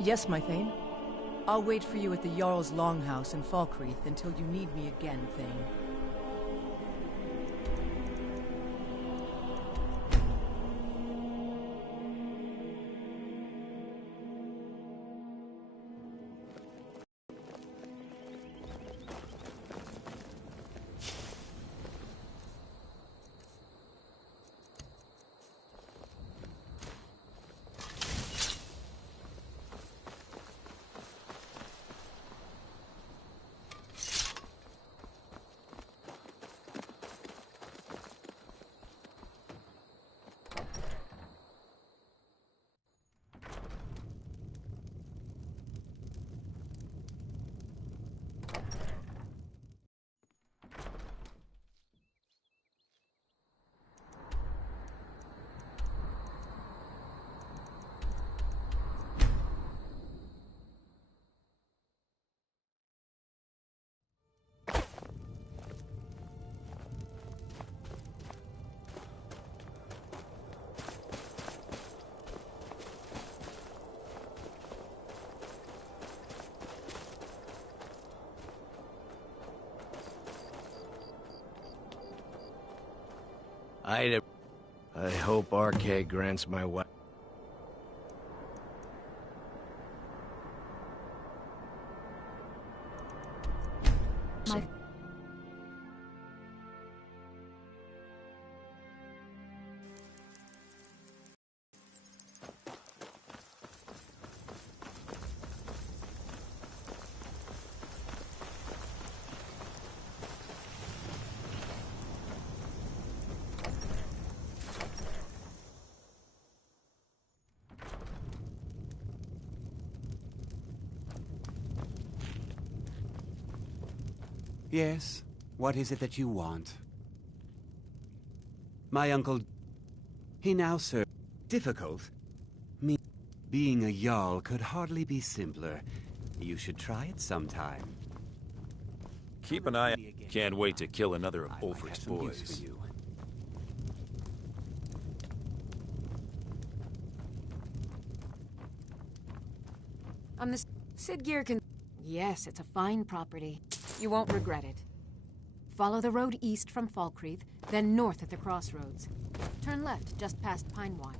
Yes, my Thane. I'll wait for you at the Jarl's Longhouse in Falkreath until you need me again, Thane. I hope RK grants my wife. Yes? What is it that you want? My uncle... He now serves... Difficult? Me... Being a Jarl could hardly be simpler. You should try it sometime. Keep an eye out. Can't wait to kill another of Ulfric's boys. On this... Sidgeir can... Yes, it's a fine property. You won't regret it. Follow the road east from Falkreath, then north at the crossroads. Turn left just past Pine Watch.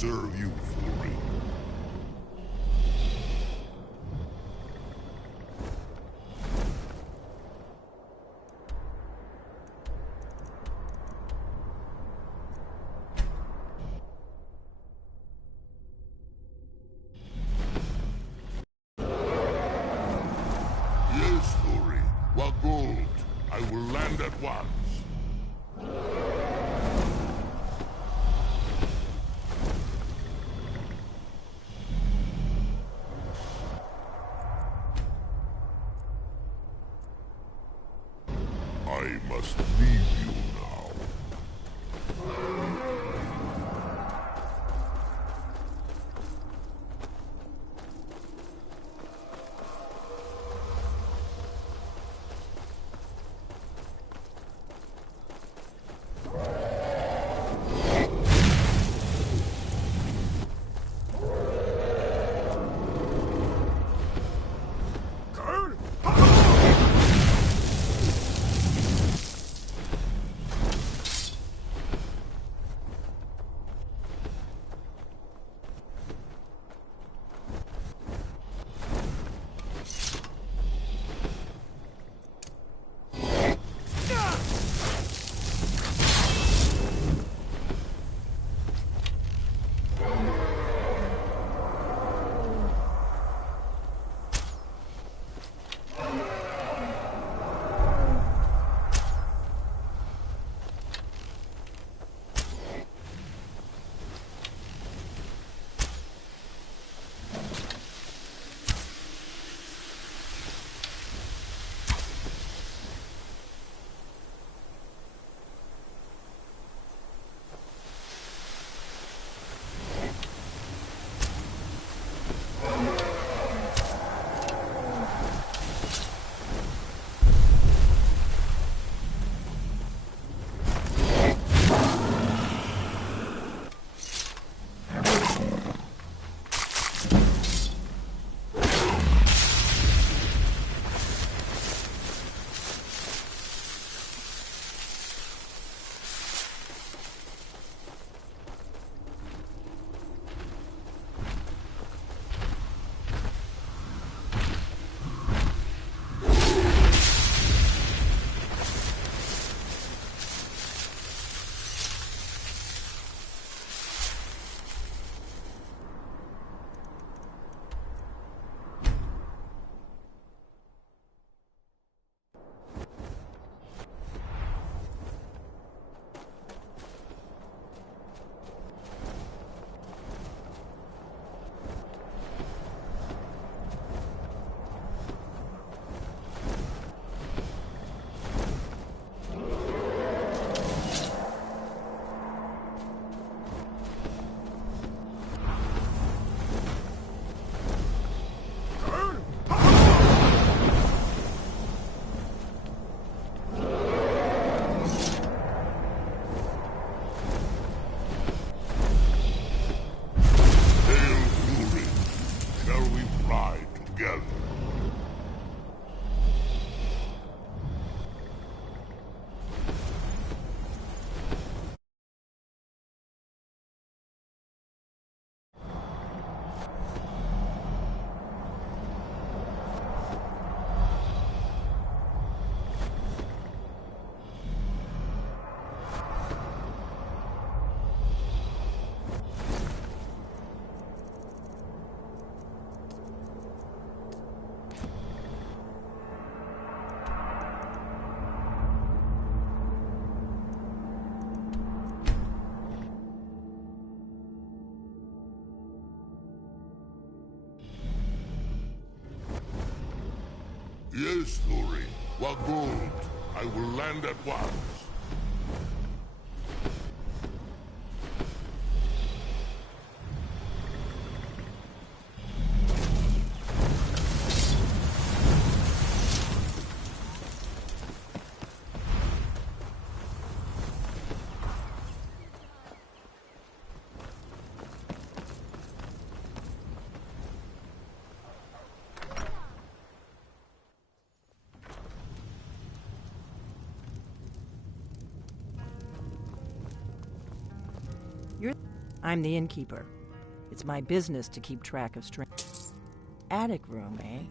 serve you, Fury. Yes, Fury. Wagold. I will land at once. I must leave you now. Yes, Fury. Wagold. I will land at once. I'm the innkeeper. It's my business to keep track of Attic room, eh?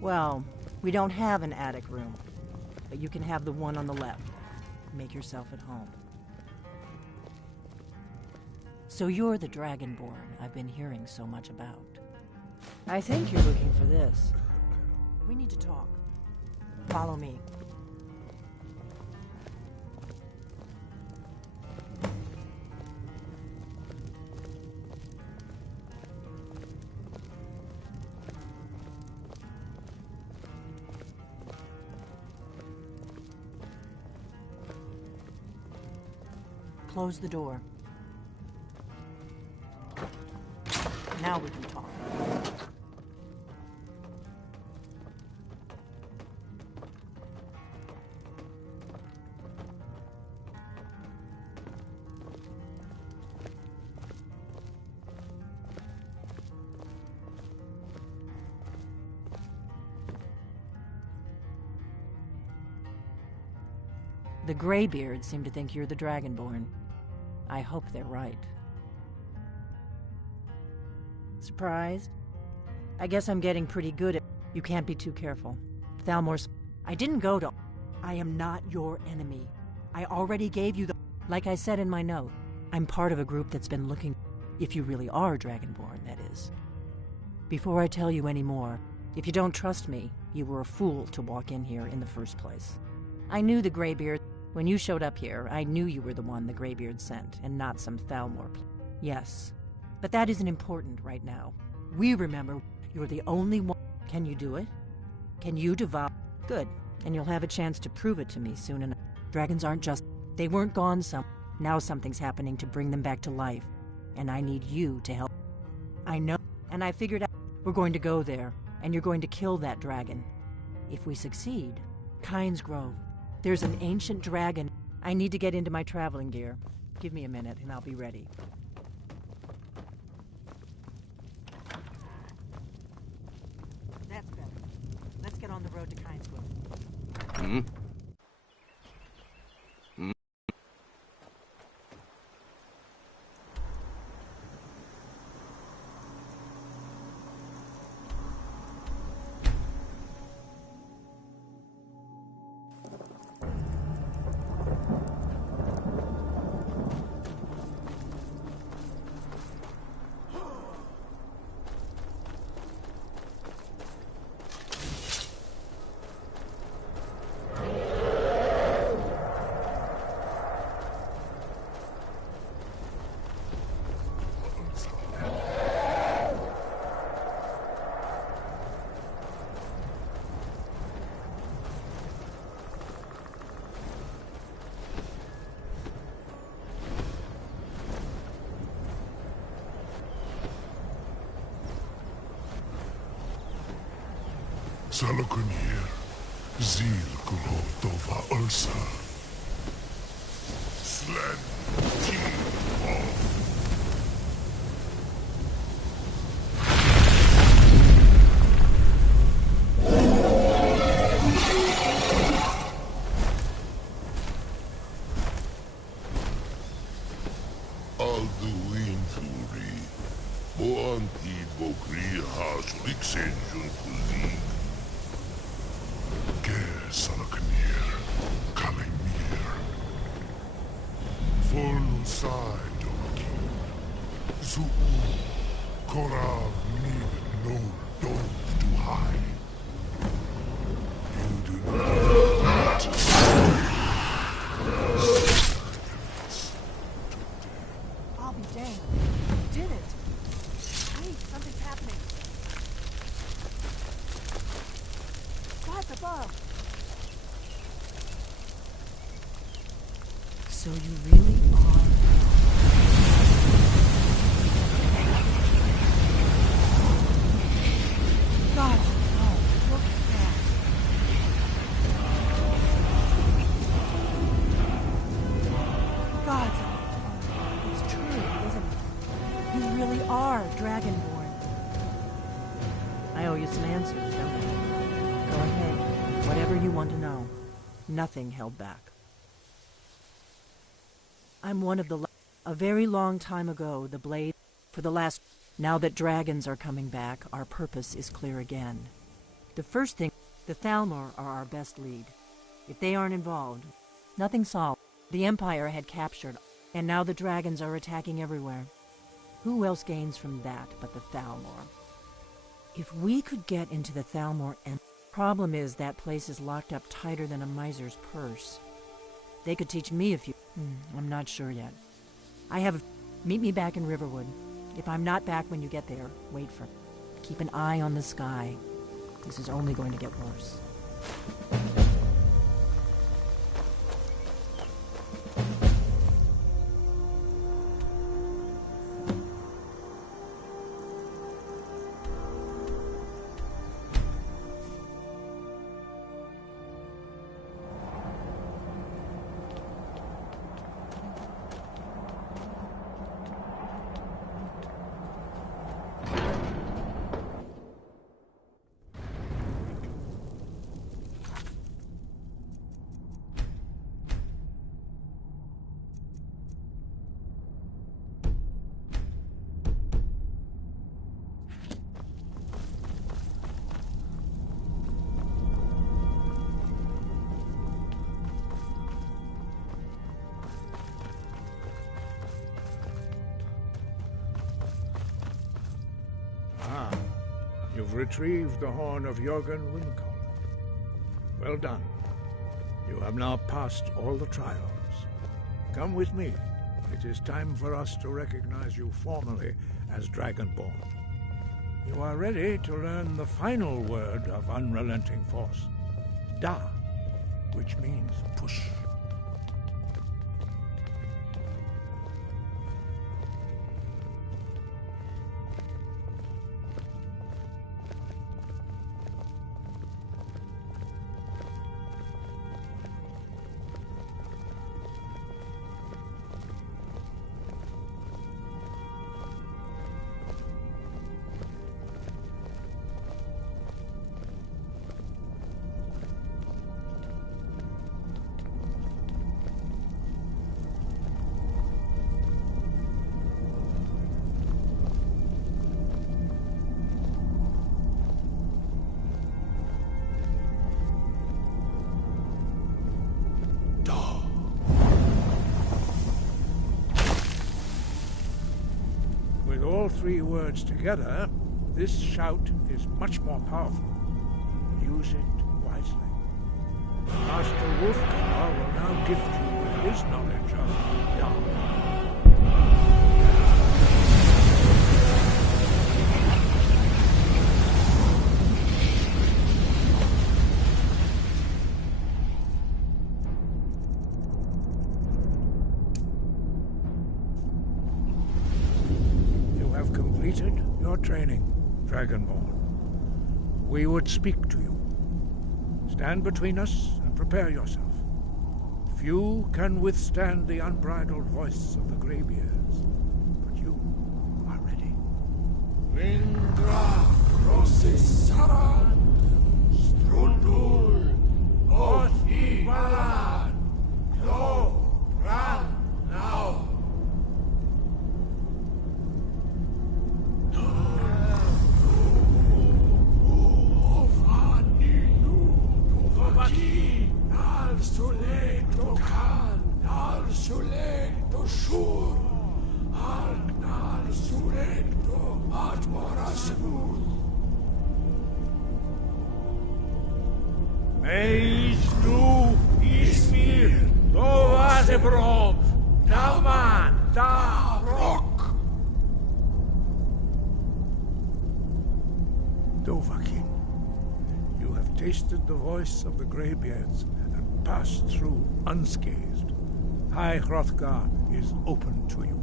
Well, we don't have an attic room, but you can have the one on the left. Make yourself at home. So you're the Dragonborn I've been hearing so much about. I think you're looking for this. We need to talk. Follow me. Close the door. Now we can talk. The Greybeards seem to think you're the Dragonborn. I hope they're right. Surprised? I guess I'm getting pretty good at... You can't be too careful. Thalmor's... I didn't go to... I am not your enemy. I already gave you the... Like I said in my note, I'm part of a group that's been looking... If you really are Dragonborn, that is. Before I tell you any more, if you don't trust me, you were a fool to walk in here in the first place. I knew the Greybeard... When you showed up here, I knew you were the one the Greybeard sent, and not some Thalmor. Yes. But that isn't important right now. We remember you're the only one. Can you do it? Can you devour? Good. And you'll have a chance to prove it to me soon enough. Dragons aren't just... They weren't gone some... Now something's happening to bring them back to life. And I need you to help. I know. And I figured out we're going to go there. And you're going to kill that dragon. If we succeed, Kynes Grove. There's an ancient dragon. I need to get into my traveling gear. Give me a minute and I'll be ready. That's better. Let's get on the road to Kynes Grove. Hmm? Salakunir, Zil Kulotova Ulsa. Sled Team Off. Alduin Fury, Boanti Bokri Has Lixenjun Kulik. Salakanir, Kalimir, Volusai Dokin, Zuu, Korav need no dove to hide. You do not I'll be damned. You did it. Wait, something's happening. God's above. So you really are... God, no, look at that. God, it's true, isn't it? You really are Dragonborn. I owe you some answers, don't I? Go ahead, whatever you want to know. Nothing held back. I'm one of the... A very long time ago, the blade... For the last... Now that dragons are coming back, our purpose is clear again. The first thing... The Thalmor are our best lead. If they aren't involved, nothing solved. The Empire had captured, and now the dragons are attacking everywhere. Who else gains from that but the Thalmor? If we could get into the Thalmor problem is that place is locked up tighter than a miser's purse. They could teach me a few... I'm not sure yet. Meet me back in Riverwood. If I'm not back when you get there, wait for... Keep an eye on the sky. This is only going to get worse. You've retrieved the horn of Jorgen Windcaller. Well done. You have now passed all the trials. Come with me. It is time for us to recognize you formally as Dragonborn. You are ready to learn the final word of unrelenting force. Da, which means push. With all three words together, this shout is much more powerful. Use it wisely. Master Wolfgar will now gift you with his knowledge of Yar. Completed your training, Dragonborn. We would speak to you. Stand between us and prepare yourself. Few can withstand the unbridled voice of the Greybeards, but you are ready. Lindra Rosisaran Strundul Othi Balan Lo Ran Now. Sulecto can, al sulecto shur, al sulecto atmorasmur. Mage du ismir, dovasebrom, daman, da rock. Dovahkiin, you have tasted the voice of the Greybeards and passed through unscathed. High Hrothgar is open to you.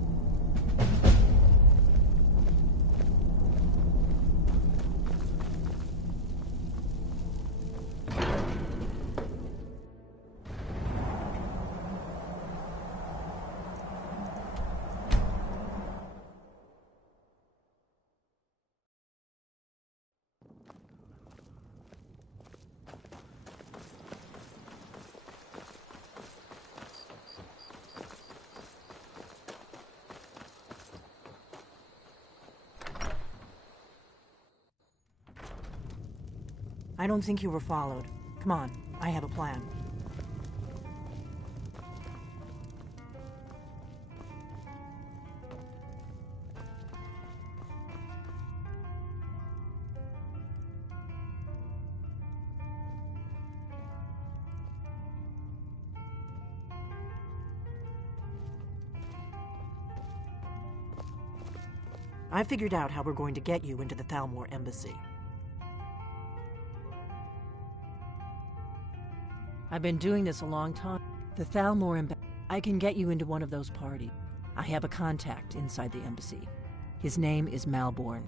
I don't think you were followed. Come on, I have a plan. I figured out how we're going to get you into the Thalmor embassy. I've been doing this a long time. The Thalmor embassy. I can get you into one of those parties. I have a contact inside the embassy. His name is Malborn.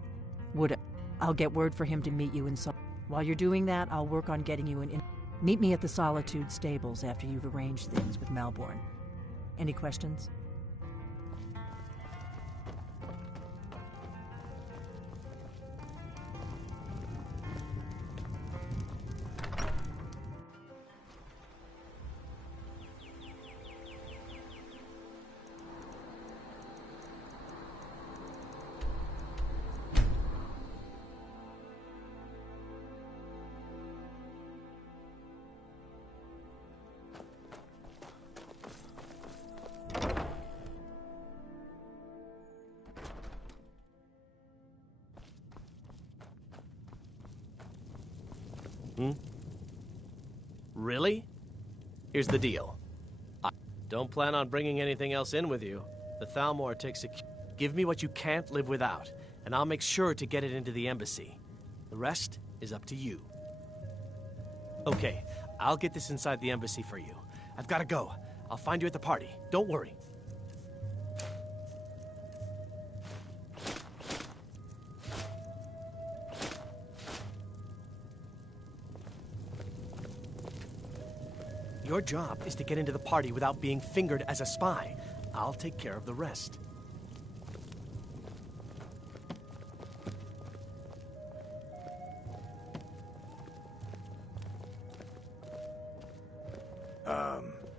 I'll get word for him to meet you in While you're doing that, I'll work on getting you in. Meet me at the Solitude stables after you've arranged things with Malborn. Any questions? Really? Here's the deal. I don't plan on bringing anything else in with you. The Thalmor takes a... Give me what you can't live without, and I'll make sure to get it into the embassy. The rest is up to you. Okay, I'll get this inside the embassy for you. I've got to go. I'll find you at the party. Don't worry. Your job is to get into the party without being fingered as a spy. I'll take care of the rest.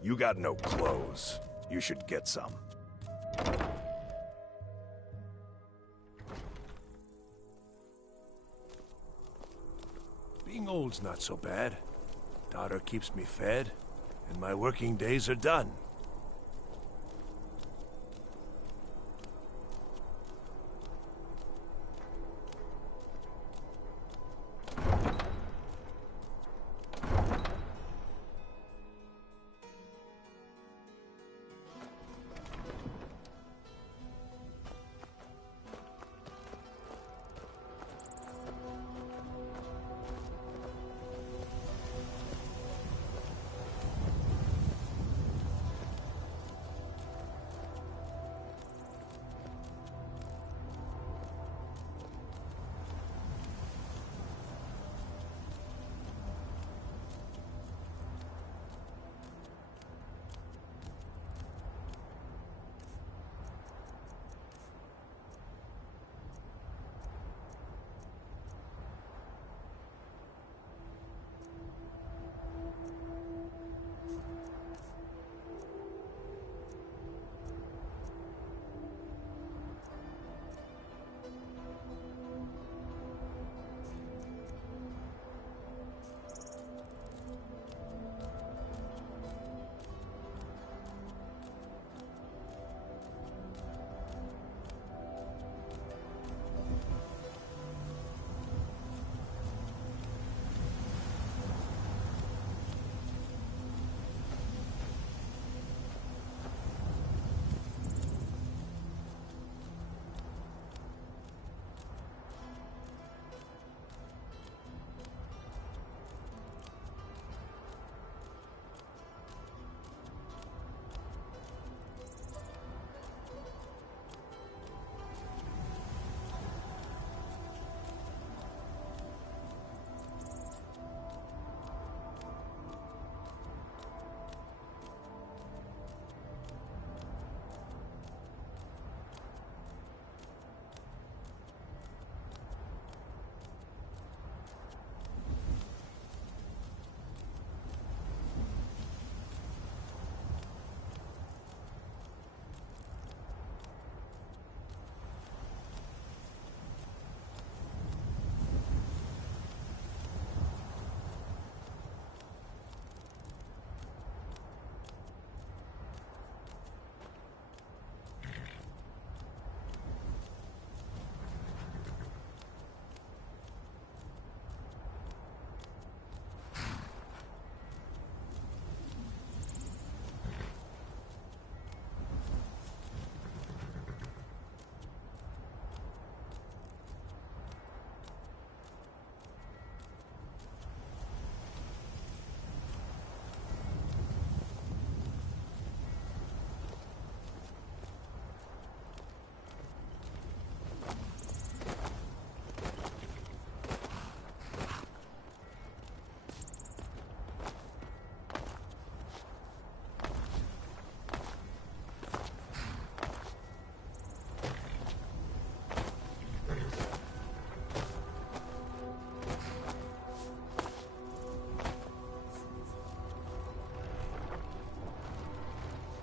You got no clothes. You should get some. Being old's not so bad. Daughter keeps me fed, and my working days are done.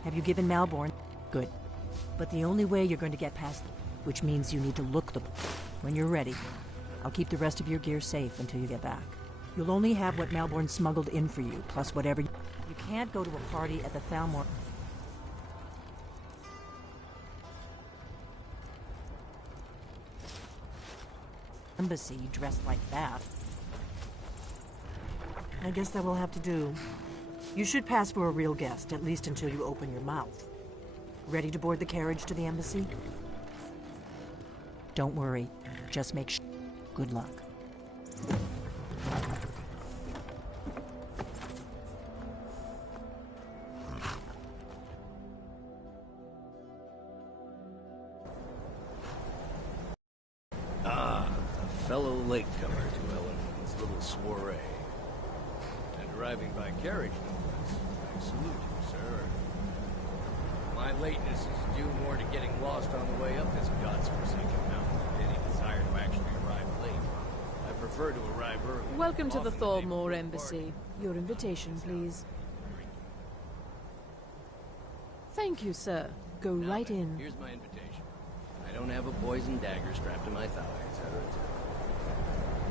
Have you given Malborn? Good. But the only way you're going to get past them, which means you need to look the... When you're ready, I'll keep the rest of your gear safe until you get back. You'll only have what Malborn smuggled in for you, plus whatever you... You can't go to a party at the Thalmor... Embassy dressed like that. I guess that will have to do. You should pass for a real guest, at least until you open your mouth. Ready to board the carriage to the embassy? Don't worry. Just make sure. Good luck. A fellow latecomer to Ellen's little soiree. And arriving by carriage, no less. I salute you, sir. My lateness is due more to getting lost on the way up this godforsaken mountain than any desire to actually arrive late. I prefer to arrive early. Welcome to the Thalmor Embassy. Your invitation, please. Thank you, sir. Go right in. Here's my invitation. I don't have a poison dagger strapped to my thigh, etc., etc.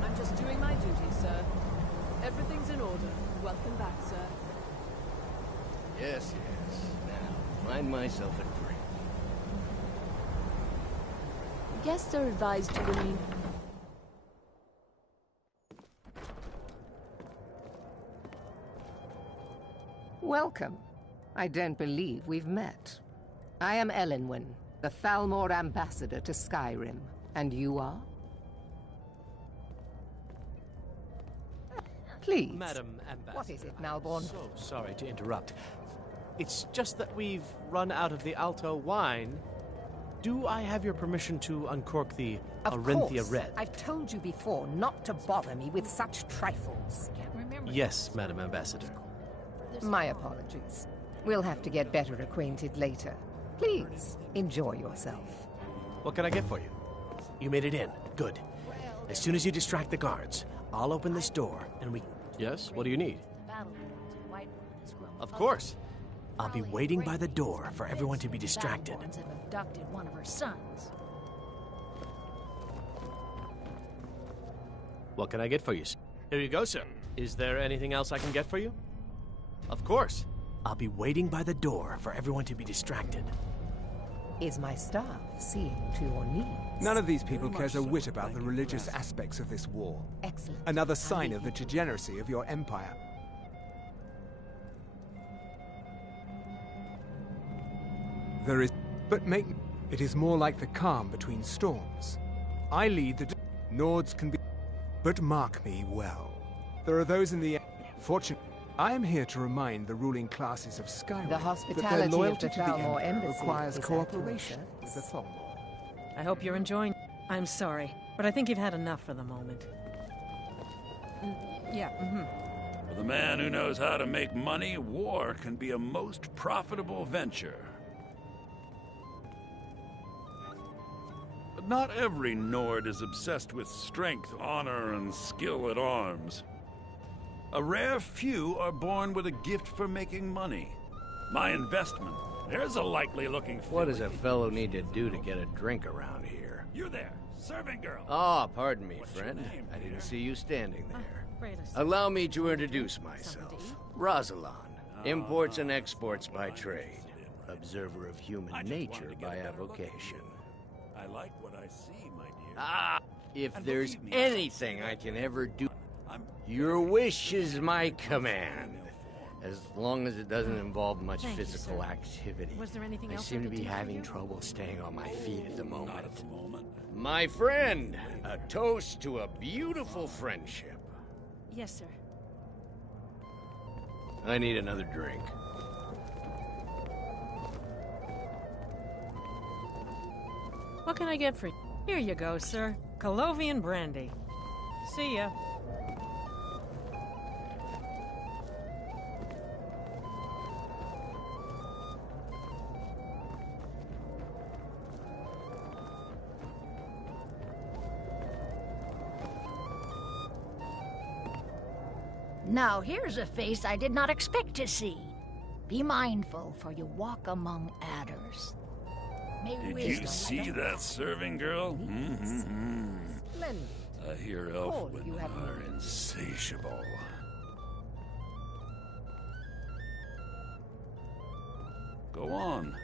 I'm just doing my duty, sir. Everything's in order. Welcome back, sir. Yes, yes. Now, find myself a drink. Guests are advised to remain... Welcome. I don't believe we've met. I am Elenwen, the Thalmor ambassador to Skyrim. And you are? Please. Madam Ambassador. What is it, Malborn? So sorry to interrupt. It's just that we've run out of the Alto wine. Do I have your permission to uncork the Arinthia Red? I've told you before not to bother me with such trifles. Yes, Madam Ambassador. My apologies. We'll have to get better acquainted later. Please, enjoy yourself. What can I get for you? You made it in. Good. As soon as you distract the guards, I'll open this door and we... Yes? What do you need? Of course. I'll be waiting by the door for everyone to be distracted. Have abducted one of her sons. What can I get for you? Here you go, sir. Is there anything else I can get for you? Of course. I'll be waiting by the door for everyone to be distracted. Is my staff seeing to your needs? None of these people cares a whit about the religious aspects of this war. Excellent. Another sign of the degeneracy of your empire. There is... But make... It is more like the calm between storms. I lead the... Nords can be... But mark me well. There are those in the... Fortune... I am here to remind the ruling classes of Skyrim The that their hospitality loyalty of to the the Thalmor Empire Embassy requires is cooperation at with the Thalmor. I hope you're enjoying... I'm sorry, but I think you've had enough for the moment. For the man who knows how to make money, war can be a most profitable venture. But not every Nord is obsessed with strength, honor, and skill at arms. A rare few are born with a gift for making money. My investment. There's a likely-looking filly. What does a fellow need to do to get a drink around here? You there, serving girl. Ah, pardon me, friend. I didn't see you standing there. Allow me to introduce myself. Rosalind, imports and exports by trade. Observer of human nature by avocation. I like what I see, my dear. Ah, if there's anything I can ever do, your wish is my command. As long as it doesn't involve much physical activity. Was there anything I else seem I to could be do for having you? trouble staying on my feet at the moment. My friend, a toast to a beautiful friendship. Yes, sir. I need another drink. What can I get for you? Here you go, sir. Colovian brandy. See ya. Now here's a face I did not expect to see. Be mindful, for you walk among adders. May Did wisdom you see that serving girl? Splendid. I hear All elf women you have are needed. insatiable. Go on.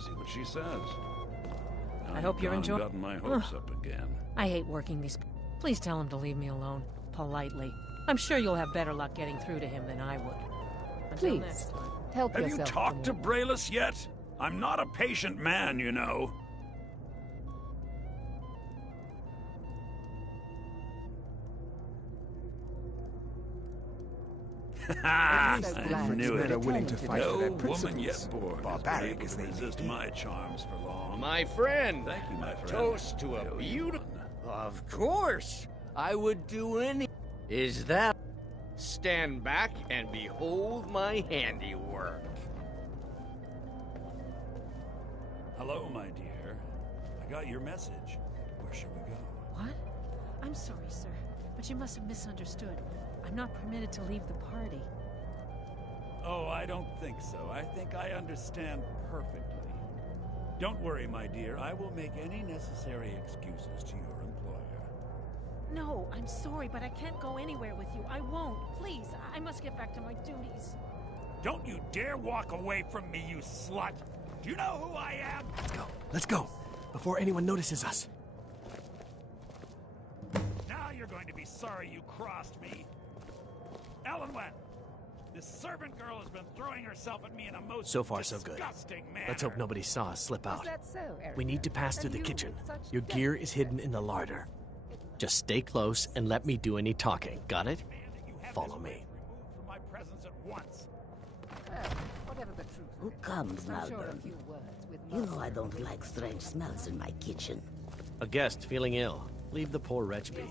See what she says. Now I hope you're you've enjoying. gotten my hopes up again. I hate working these. Please tell him to leave me alone, politely. I'm sure you'll have better luck getting through to him than I would. Until Please, next time. help Have you yourself. talked to Braylus yet? I'm not a patient man, you know. I so glad knew Men it. are willing to fight for their No woman principles, yet born barbaric has as been they able to may resist be. my charms for long. My friend. Thank you, my friend. Toast to a Yo, beautiful. Ivan. Of course. I would do any. Is that. Stand back and behold my handiwork. Hello, my dear. I got your message. Where should we go? What? I'm sorry, sir, but you must have misunderstood. I'm not permitted to leave the party. Oh, I don't think so. I think I understand perfectly. Don't worry, my dear. I will make any necessary excuses to your employer. No, I'm sorry, but I can't go anywhere with you. I won't. Please, I must get back to my duties. Don't you dare walk away from me, you slut! Do you know who I am? Let's go. Let's go. Before anyone notices us. Now you're going to be sorry you crossed me. Ellenwen, this servant girl has been throwing herself at me in a most So far, so good. disgusting manner. Let's hope nobody saw us slip Is out. that so, Erica? We need to pass through And the you kitchen. with such Your gear is hidden in the larder. Just stay close and let me do any talking. Got it? Follow me. Removed from my presence at once. Well, whatever the truth Who is, comes, I'm sure a Malcolm? few words with You know Master I don't will like strange smells in my kitchen. A guest feeling ill. Leave the poor wretch be.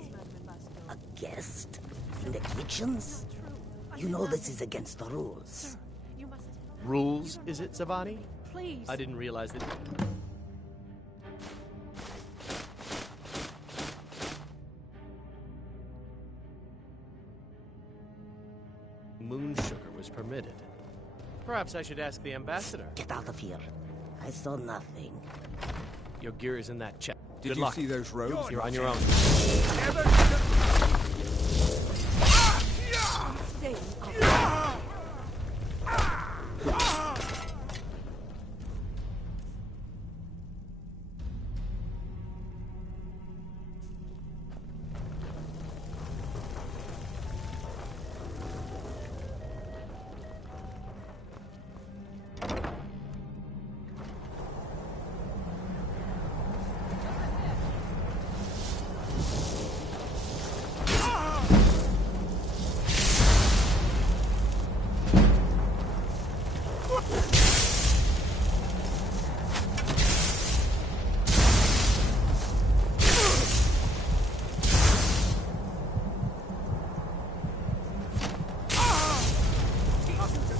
A guest? In the kitchens? You know this is against the rules. You must. Rules, is it, Zavani? Please. I didn't realize that. Moon sugar was permitted. Perhaps I should ask the ambassador. Get out of here. I saw nothing. Your gear is in that chest. Did Good you luck. see those robes? You're on your own. Stay.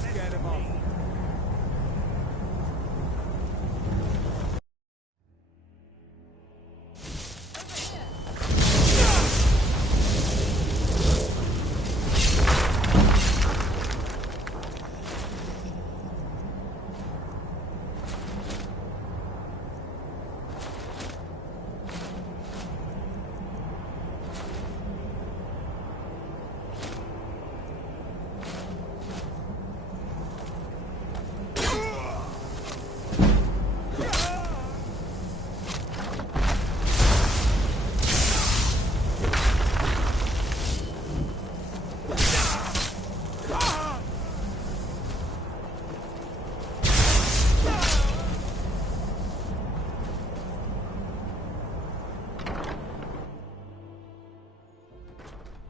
Scared him off.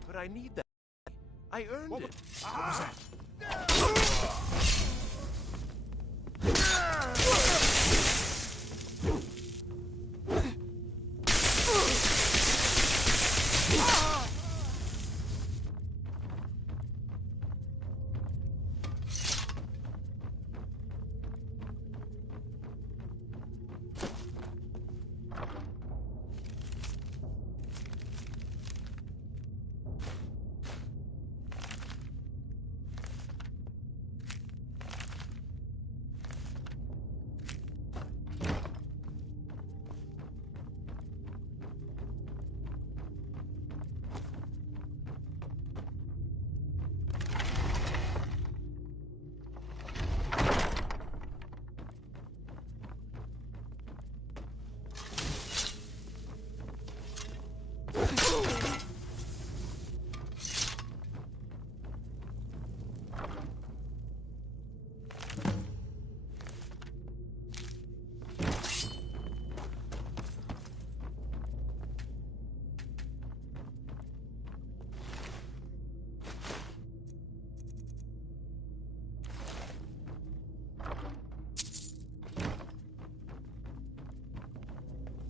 But I need that. I earned it. What was that?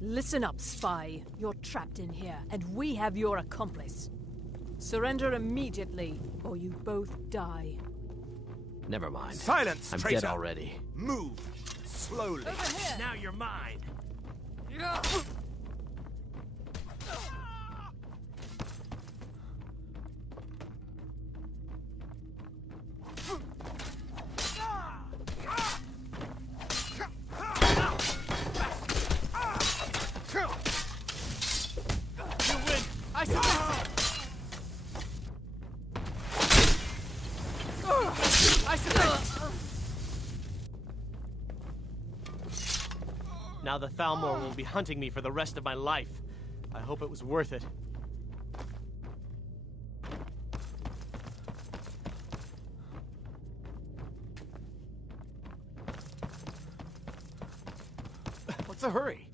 Listen up, spy. You're trapped in here, and we have your accomplice. Surrender immediately, or you both die. Never mind. Silence, I'm traitor! dead already. Move! Slowly. Now you're mine! Now the Thalmor will be hunting me for the rest of my life. I hope it was worth it. What's the hurry?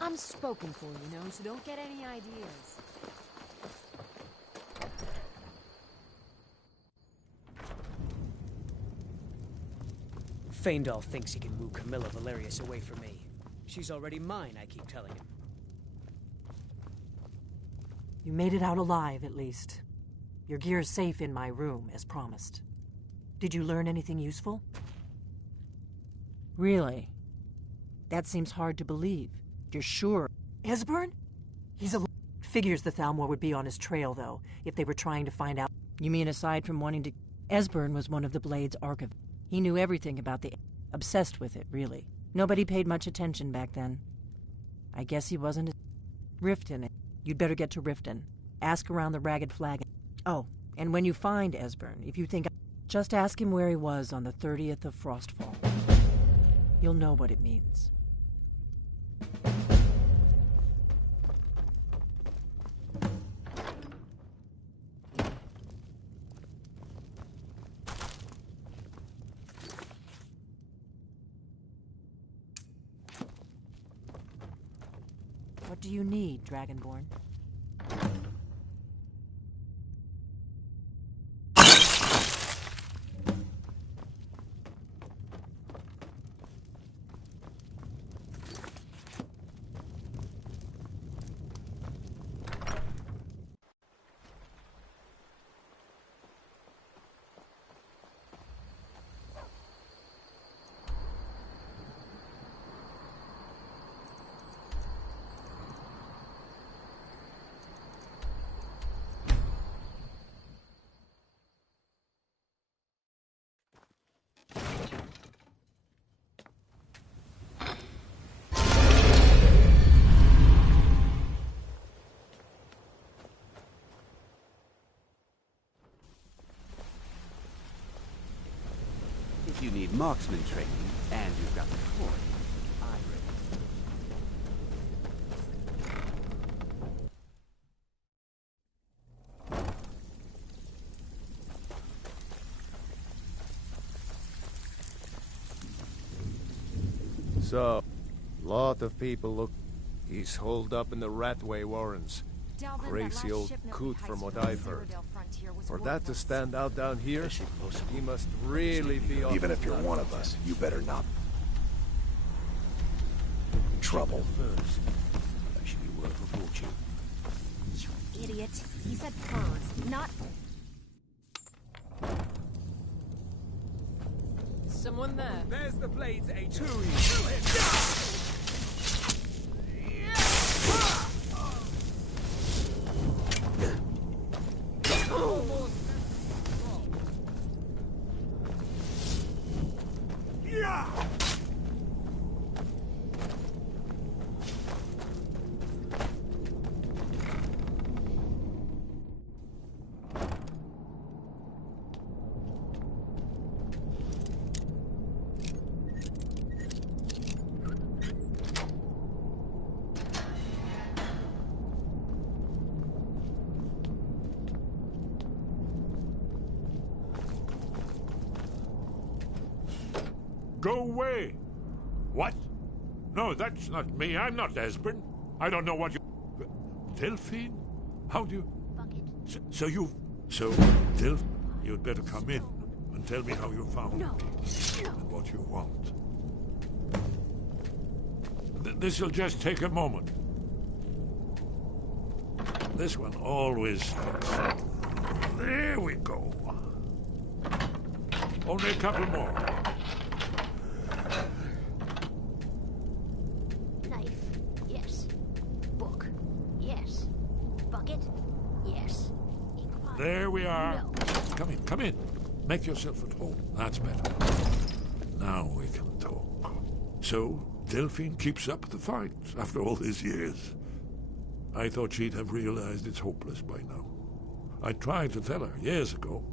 I'm spoken for, you know, so don't get any ideas. Faendal thinks he can woo Camilla Valerius away from me. She's already mine, I keep telling him. You made it out alive, at least. Your gear's safe in my room, as promised. Did you learn anything useful? Really? That seems hard to believe. You're sure? Esbern? He's a... Figures the Thalmor would be on his trail, though, if they were trying to find out... You mean aside from wanting to... Esbern was one of the Blade's archivists. He knew everything about the... Obsessed with it, really. Nobody paid much attention back then. I guess he wasn't... Riften. You'd better get to Riften. Ask around the Ragged Flag. Oh, and when you find Esbern, if you think... Just ask him where he was on the 30th of Frostfall. You'll know what it means. What do you need, Dragonborn? If you need marksman training, and you've got the cord, I'm ready. So, lot of people look... He's holed up in the Ratway Warrens. Crazy old coot from what I've heard. For that to stand out down here, he must really be on... Even if you're one of us, you better not... Trouble. First, that should be worth a fortune. You idiot. He said furs, not... someone there. There's the blades agent. Too Go away! What? No, that's not me. I'm not Esbern. I don't know what you... Delphine? How do you... So Delph, you'd better come in and tell me how you found it and what you want. This'll just take a moment. This one always... There we go. Only a couple more. There we are. No. Come in. Make yourself at home. That's better. Now we can talk. So, Delphine keeps up the fight after all these years. I thought she'd have realized it's hopeless by now. I tried to tell her years ago.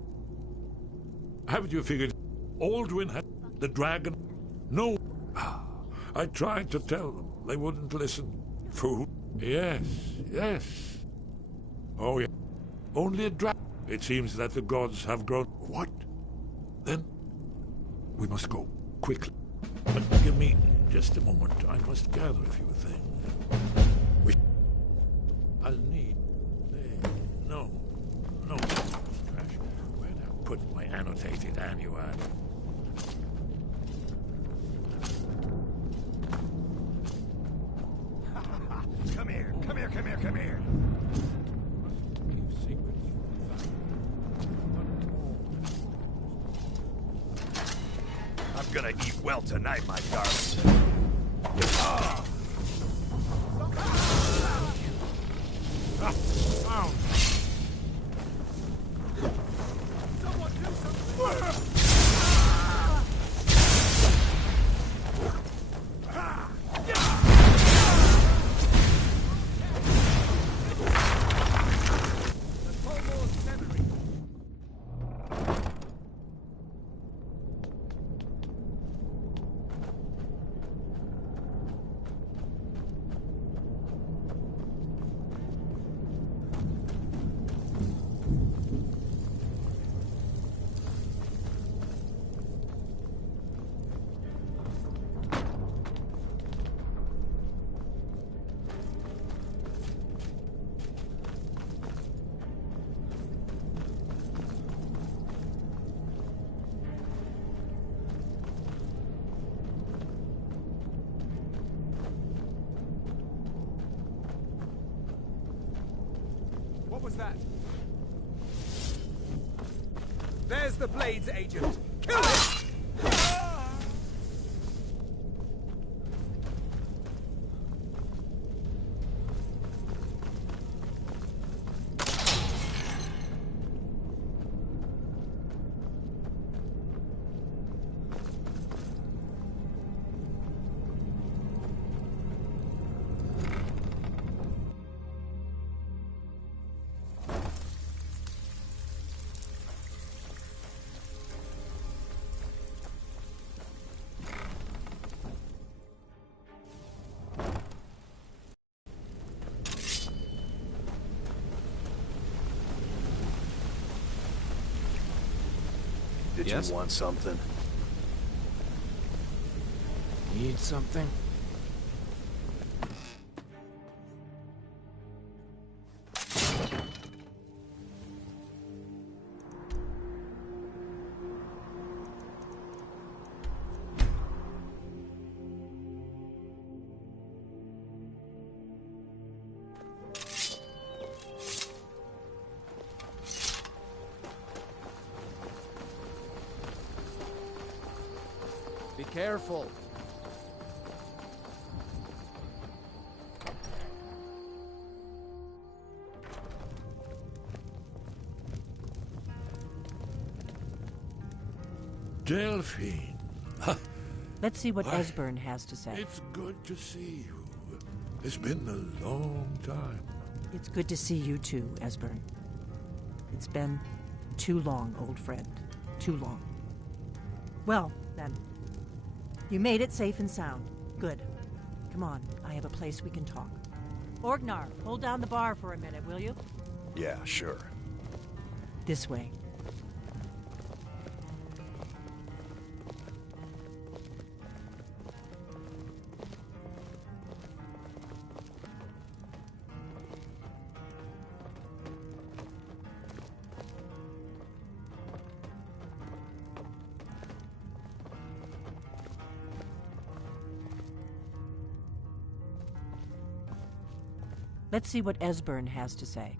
Haven't you figured Aldwin had the dragon? No. I tried to tell them. They wouldn't listen. Fool. Yes. Oh, yeah. Only a dragon. It seems that the gods have grown... What? Then we must go, quickly. But give me just a moment. I must gather a few things. I'll need... No. Trash. Where did I put my annotated annuad? Come here. I'm gonna eat well tonight, my darling. Someone do something! What was that? There's the Blades agent. Kill it! Did you want something? Need something? Be careful. Delphine. Let's see what Esbern has to say. It's good to see you. It's been a long time. It's good to see you too, Esbern. It's been too long, old friend. Too long. Well, then. You made it safe and sound. Good. Come on, I have a place we can talk. Orgnar, hold down the bar for a minute, will you? Yeah, sure. This way. Let's see what Esbern has to say.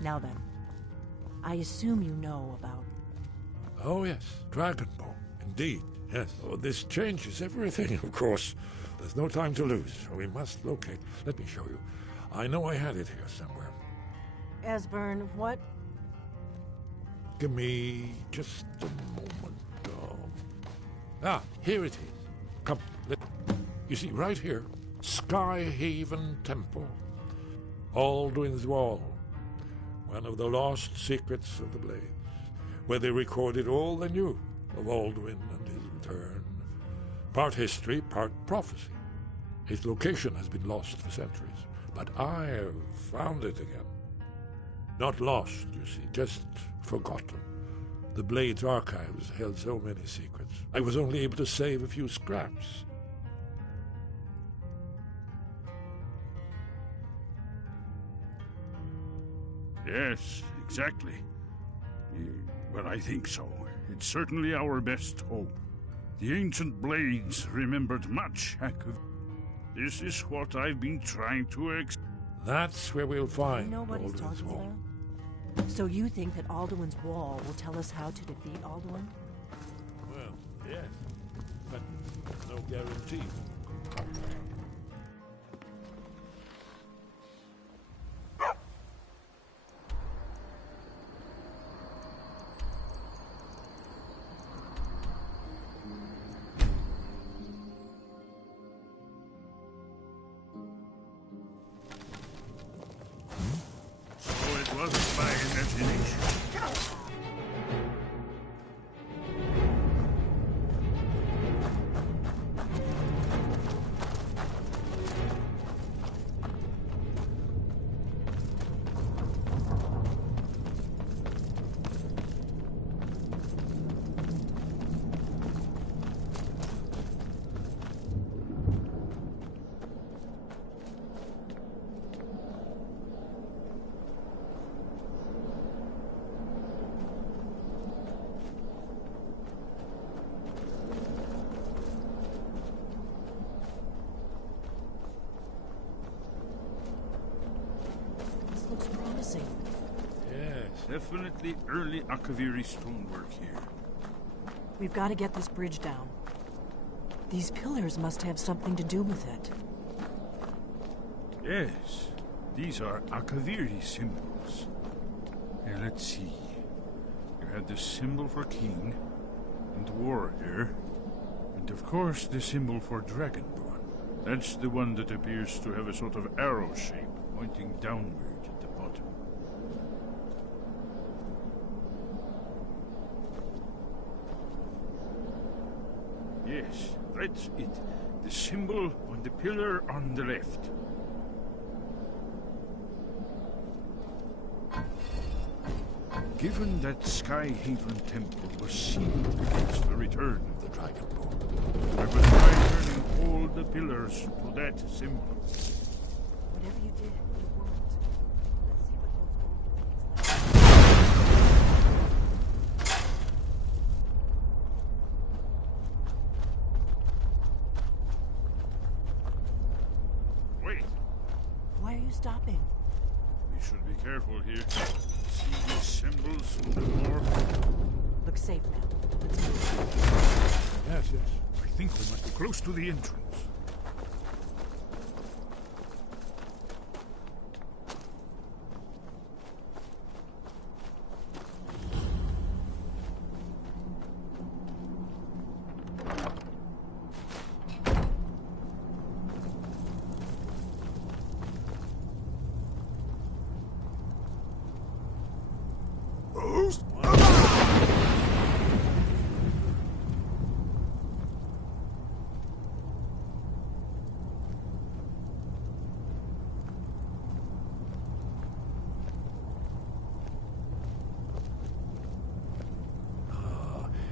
Now then, I assume you know about... Oh yes, Dragonborn. Indeed, yes. Oh, this changes everything, of course. There's no time to lose. We must locate. Let me show you. I know I had it here somewhere. Esbern, what? Give me just a moment. Here it is. Come, you see, right here, Skyhaven Temple. Alduin's Wall. One of the lost secrets of the Blades, where they recorded all they knew of Alduin and his return. Part history, part prophecy. Its location has been lost for centuries, but I have found it again. Not lost, you see, just forgotten. The Blades archives held so many secrets. I was only able to save a few scraps. Yes, exactly. Well, I think so. It's certainly our best hope. The ancient Blades remembered much. This is what I've been trying to That's where we'll find You know what he's talking about? So you think that Alduin's Wall will tell us how to defeat Alduin? Well, yes, but no guarantee. wasn't my imagination. Looks promising. Yes, definitely early Akaviri stonework here. We've got to get this bridge down. These pillars must have something to do with it. Yes, these are Akaviri symbols. Here, let's see. You had the symbol for king, and warrior, and of course the symbol for dragonborn. That's the one that appears to have a sort of arrow shape pointing downward at the bottom. Yes, that's it. The symbol on the pillar on the left. Given that Skyhaven Temple was sealed against the return of the Dragonborn, I will try turning all the pillars to that symbol. Whatever you did, it worked. Wait, Why are you stopping? we should be careful here. See these symbols on the floor? Look safe now. yes. I think we must be close to the entrance.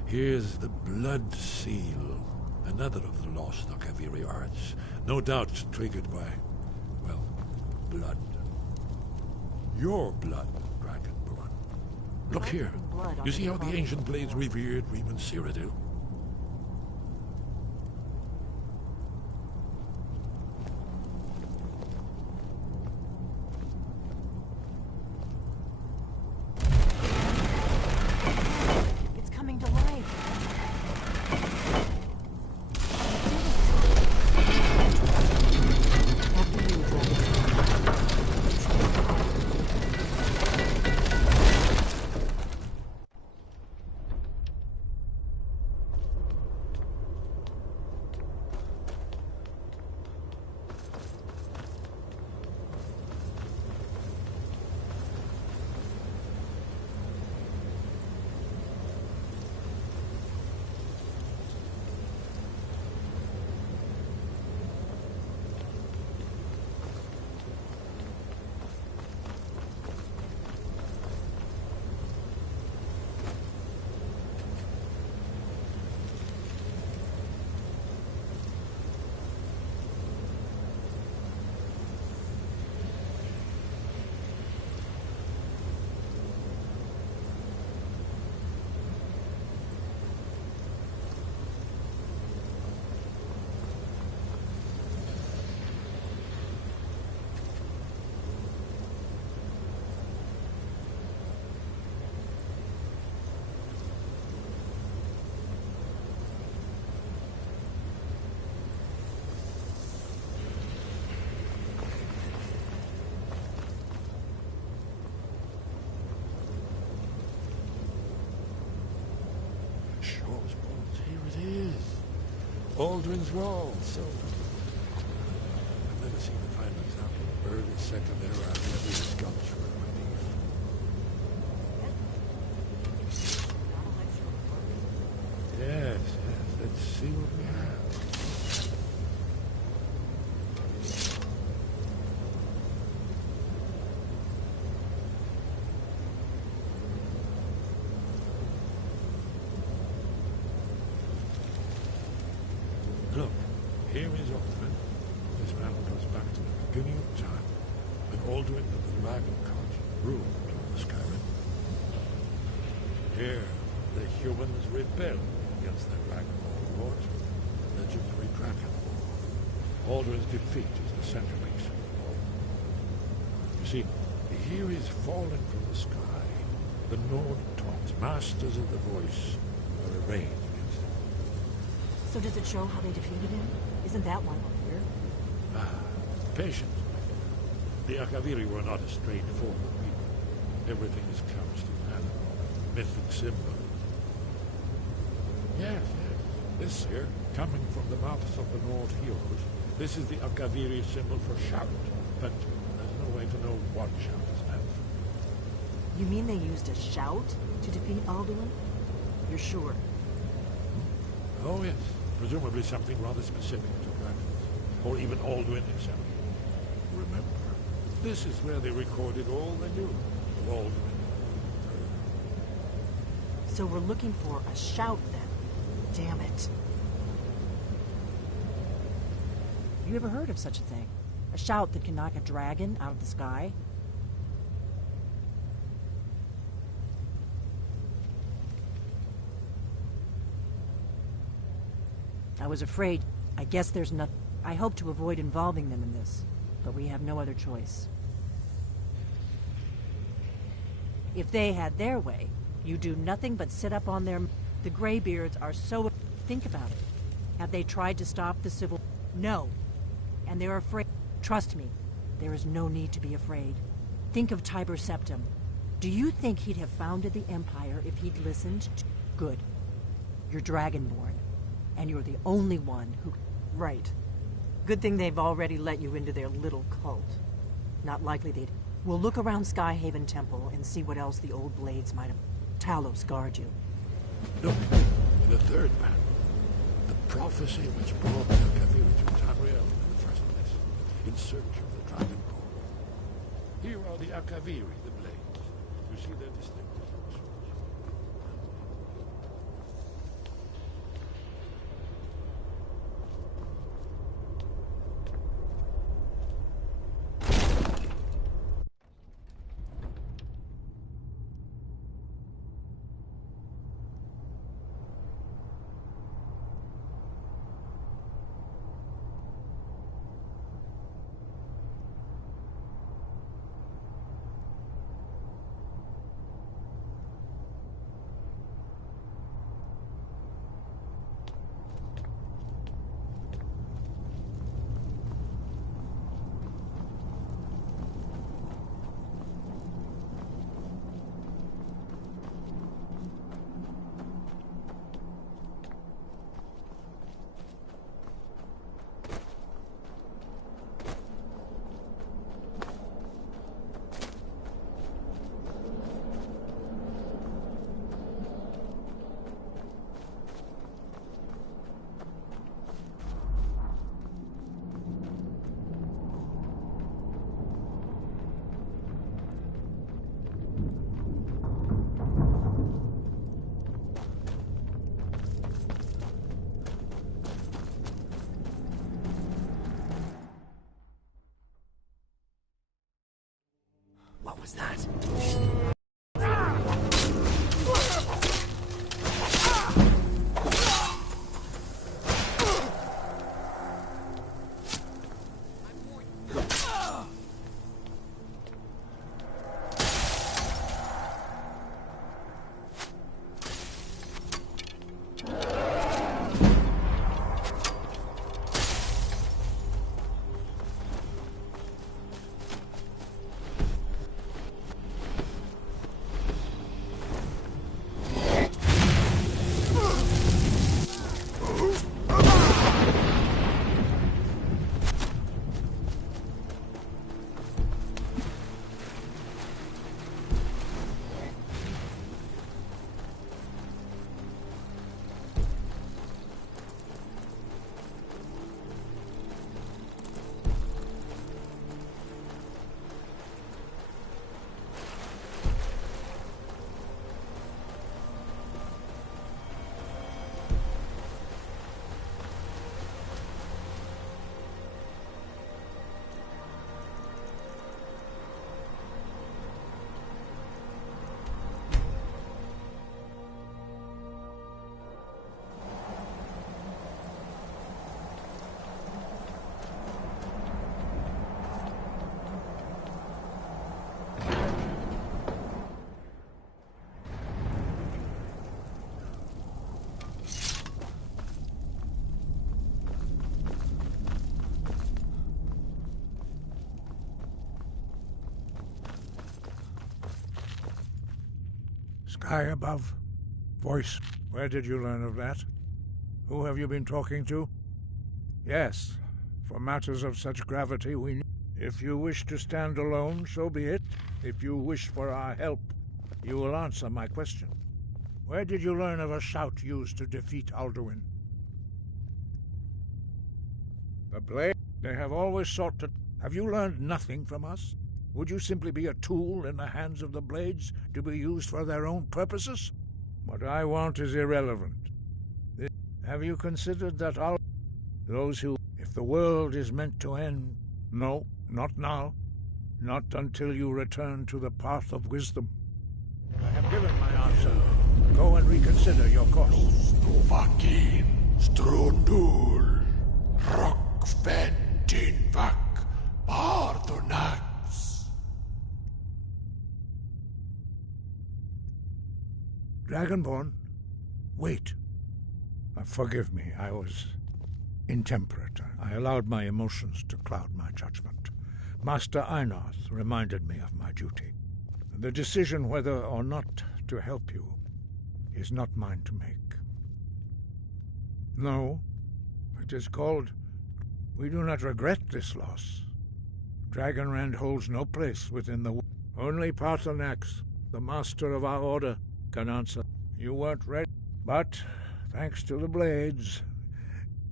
Here's the Blood Seal, another of the lost Akaviri arts. No doubt triggered by, well, blood. Your blood, Dragonborn. Look here. You see how the ancient blades revered Reman Cyrodiil? Aldrin's Wall, so... I've never seen a fine example of early second era Akaviri sculpture in my life. Yes, let's see what we have. Look, here is Aldrin. This map goes back to the beginning of time, when Aldrin of the Dragon Cult ruled over Skyrim. Here, the humans rebelled against their Dragon Lord, the legendary Dragon. Aldrin's defeat is the centerpiece of it all. You see, here is falling from the sky. The Nord Tongs, masters of the voice, are arrayed. So does it show how they defeated him? Isn't that why we're here? Patience, my dear. The Akaviri were not a straightforward people. Everything is couched in that mythic symbol. Yes. This here, coming from the mouths of the Nord heroes, this is the Akaviri symbol for shout, but there's no way to know what shout is meant. You mean they used a shout to defeat Alduin? You're sure? Oh, yes. Presumably something rather specific to dragons, or even Alduin himself. Remember, this is where they recorded all they knew of Alduin. So we're looking for a shout then. Damn it. You ever heard of such a thing? A shout that can knock a dragon out of the sky? I was afraid. I guess there's nothing. I hope to avoid involving them in this, but we have no other choice. If they had their way, you do nothing but sit up on their... The Greybeards are so... Think about it. Have they tried to stop the civil... No. And they're afraid. Trust me, there is no need to be afraid. Think of Tiber Septim. Do you think he'd have founded the Empire if he'd listened to... Good. You're Dragonborn. And you're the only one who... Right. Good thing they've already let you into their little cult. Not likely they'd... We'll look around Skyhaven Temple and see what else the old blades might have... Talos guard you. Look, in the third panel, the prophecy which brought the Akaviri to Tamriel in the first place, in search of the Dragonborn. Here are the Akaviri, the blades. You see their distinctive functions. What was that? Sky above. Voice. Where did you learn of that? Who have you been talking to? Yes. For matters of such gravity, we need... If you wish to stand alone, so be it. If you wish for our help, you will answer my question. Where did you learn of a shout used to defeat Alduin? The blade. They have always sought to... Have you learned nothing from us? Would you simply be a tool in the hands of the Blades to be used for their own purposes? What I want is irrelevant. Have you considered that all those who... If the world is meant to end... No, not now. Not until you return to the path of wisdom. I have given my answer. Go and reconsider your course. Novakin, Strundul, Rockventinvak, Bardonax. Dragonborn? Wait. Forgive me, I was intemperate. I allowed my emotions to cloud my judgment. Master Einarth reminded me of my duty. The decision whether or not to help you is not mine to make. No, it is called... We do not regret this loss. Dragonrend holds no place within the... Only Paarthurnax, the master of our order, can answer. You weren't ready, but thanks to the blades,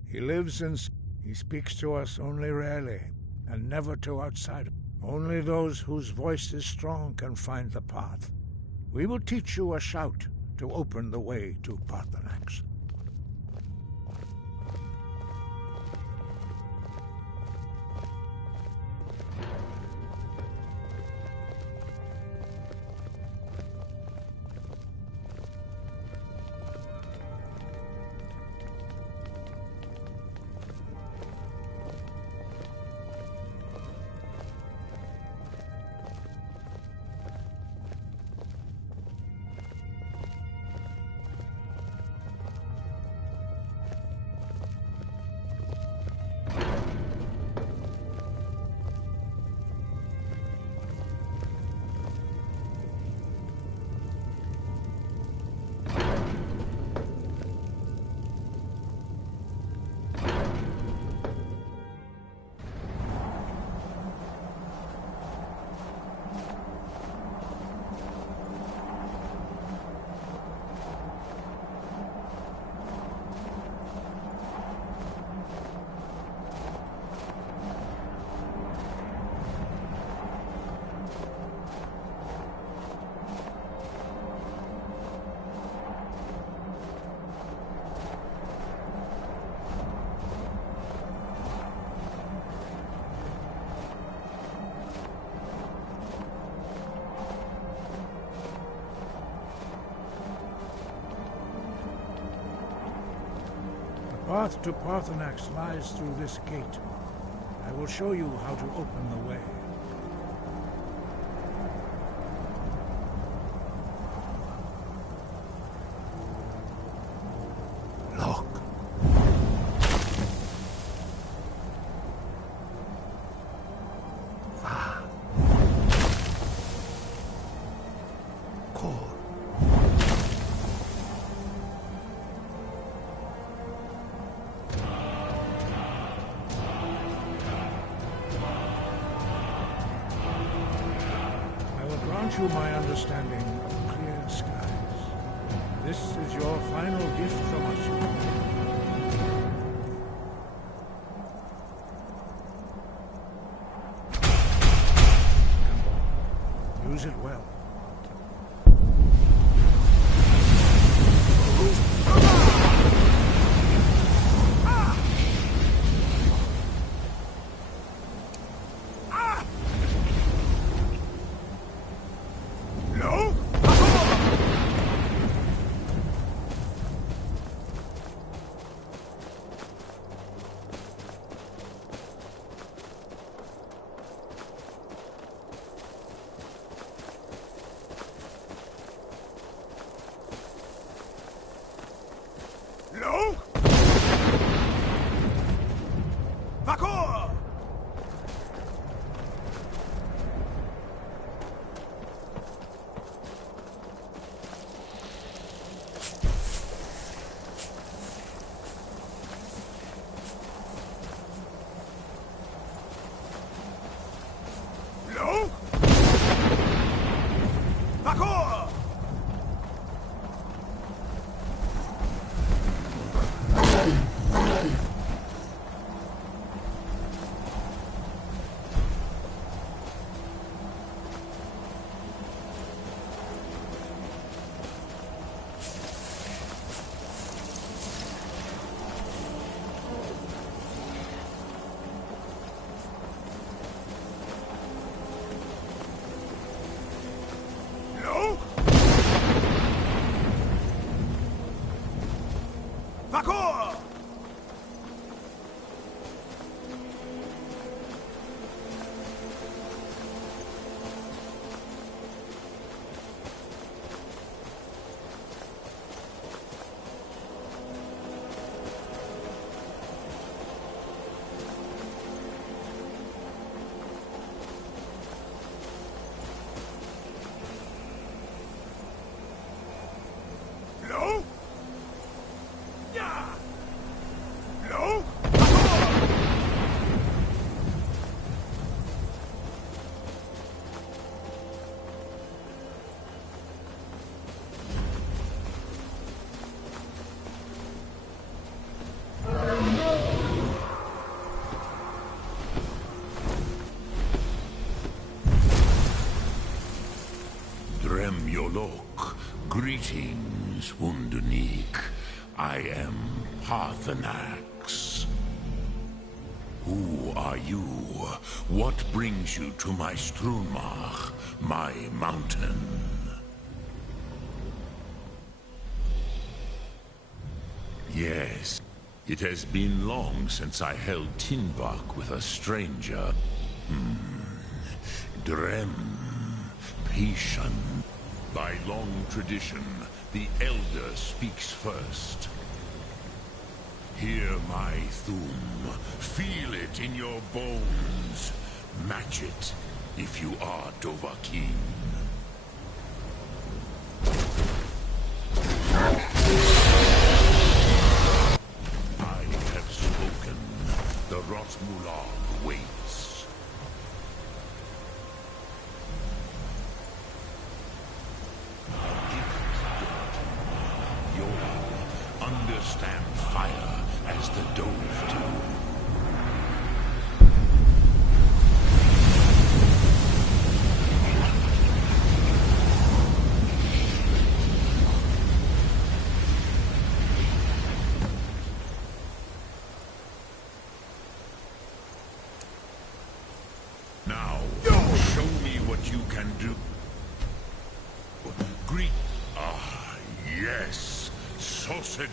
he lives in... He speaks to us only rarely, and never to outsiders. Only those whose voice is strong can find the path. We will teach you a shout to open the way to Paarthurnax. The path to Paarthurnax lies through this gate. I will show you how to open the way. To my understanding of clear skies. This is your final gift from us. Use it well. und unique. I am Parthenax. Who are you? What brings you to my Strunmach, my mountain? Yes, it has been long since I held Tinvak with a stranger. Drem, patient. By long tradition, the Elder speaks first. Hear my Thum. Feel it in your bones. Match it if you are Dovahkiin. I have spoken. The Rotmulag waits. You'll understand fire as the Dove do. Now, show me what you can do. Greet. Ah, yes. Sausage.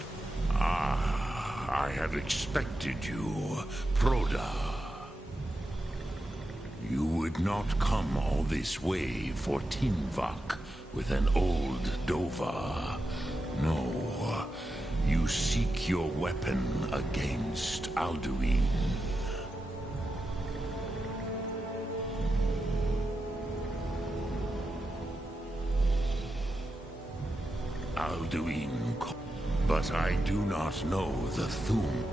Ah, I have expected you, Proda. You would not come all this way for Tinvak with an old Dova. No, you seek your weapon against Alduin. Alduin, but I do not know the Thum.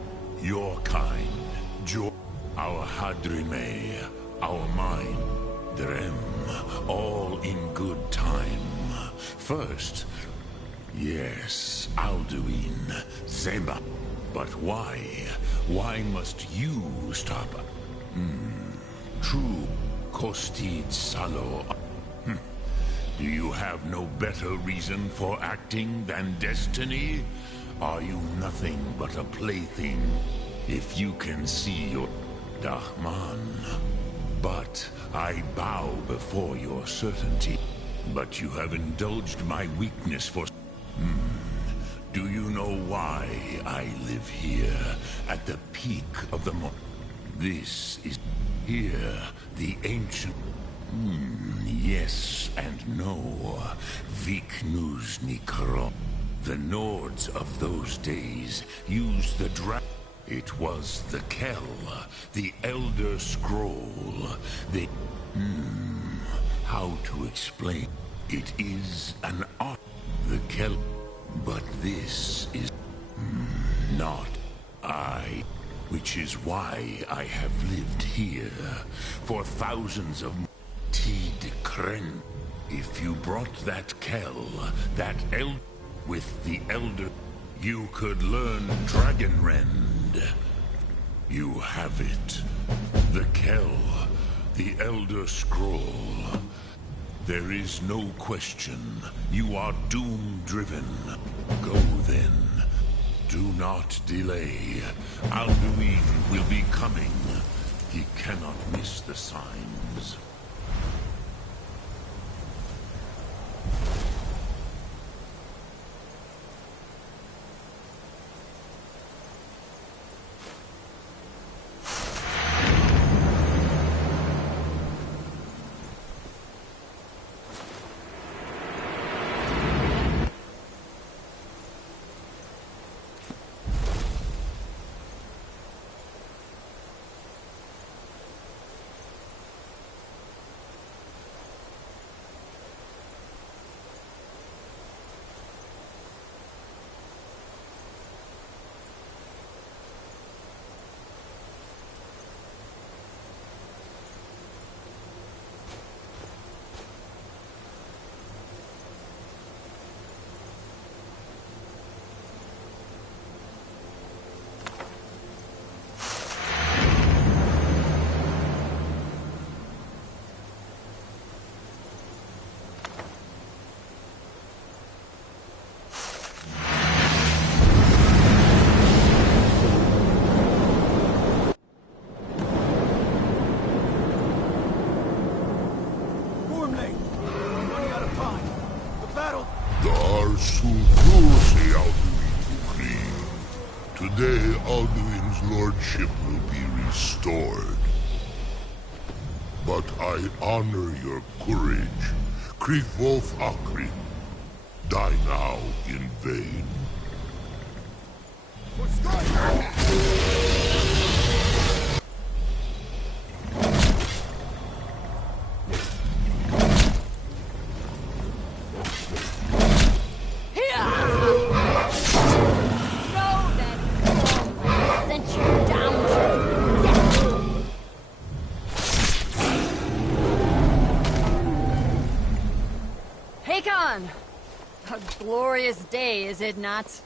Your kind, our Hadrime, our mind, Drem, all in good time. First, yes, Alduin, Zeba. But why? Why must you stop? True, Kostid Salo. Do you have no better reason for acting than destiny? Are you nothing but a plaything? If you can see your Dahman. But I bow before your certainty. But you have indulged my weakness for... Do you know why I live here, at the peak of the This is here, the ancient... yes and no. Viknus Nikro. The Nords of those days used the It was the Kell, the Elder Scroll. The... how to explain? It is an art. The Kell... But this is... not I. Which is why I have lived here for thousands of... Tid Kren. If you brought that Kell, that with the Elder, you could learn Dragonrend. You have it. The Kell, the Elder Scroll. There is no question. You are doom-driven. Go then. Do not delay. Alduin will be coming. He cannot miss the signs. day Alduin's lordship will be restored. But I honor your courage. Kriegwolf Akrin. Die now in vain. A glorious day, is it not?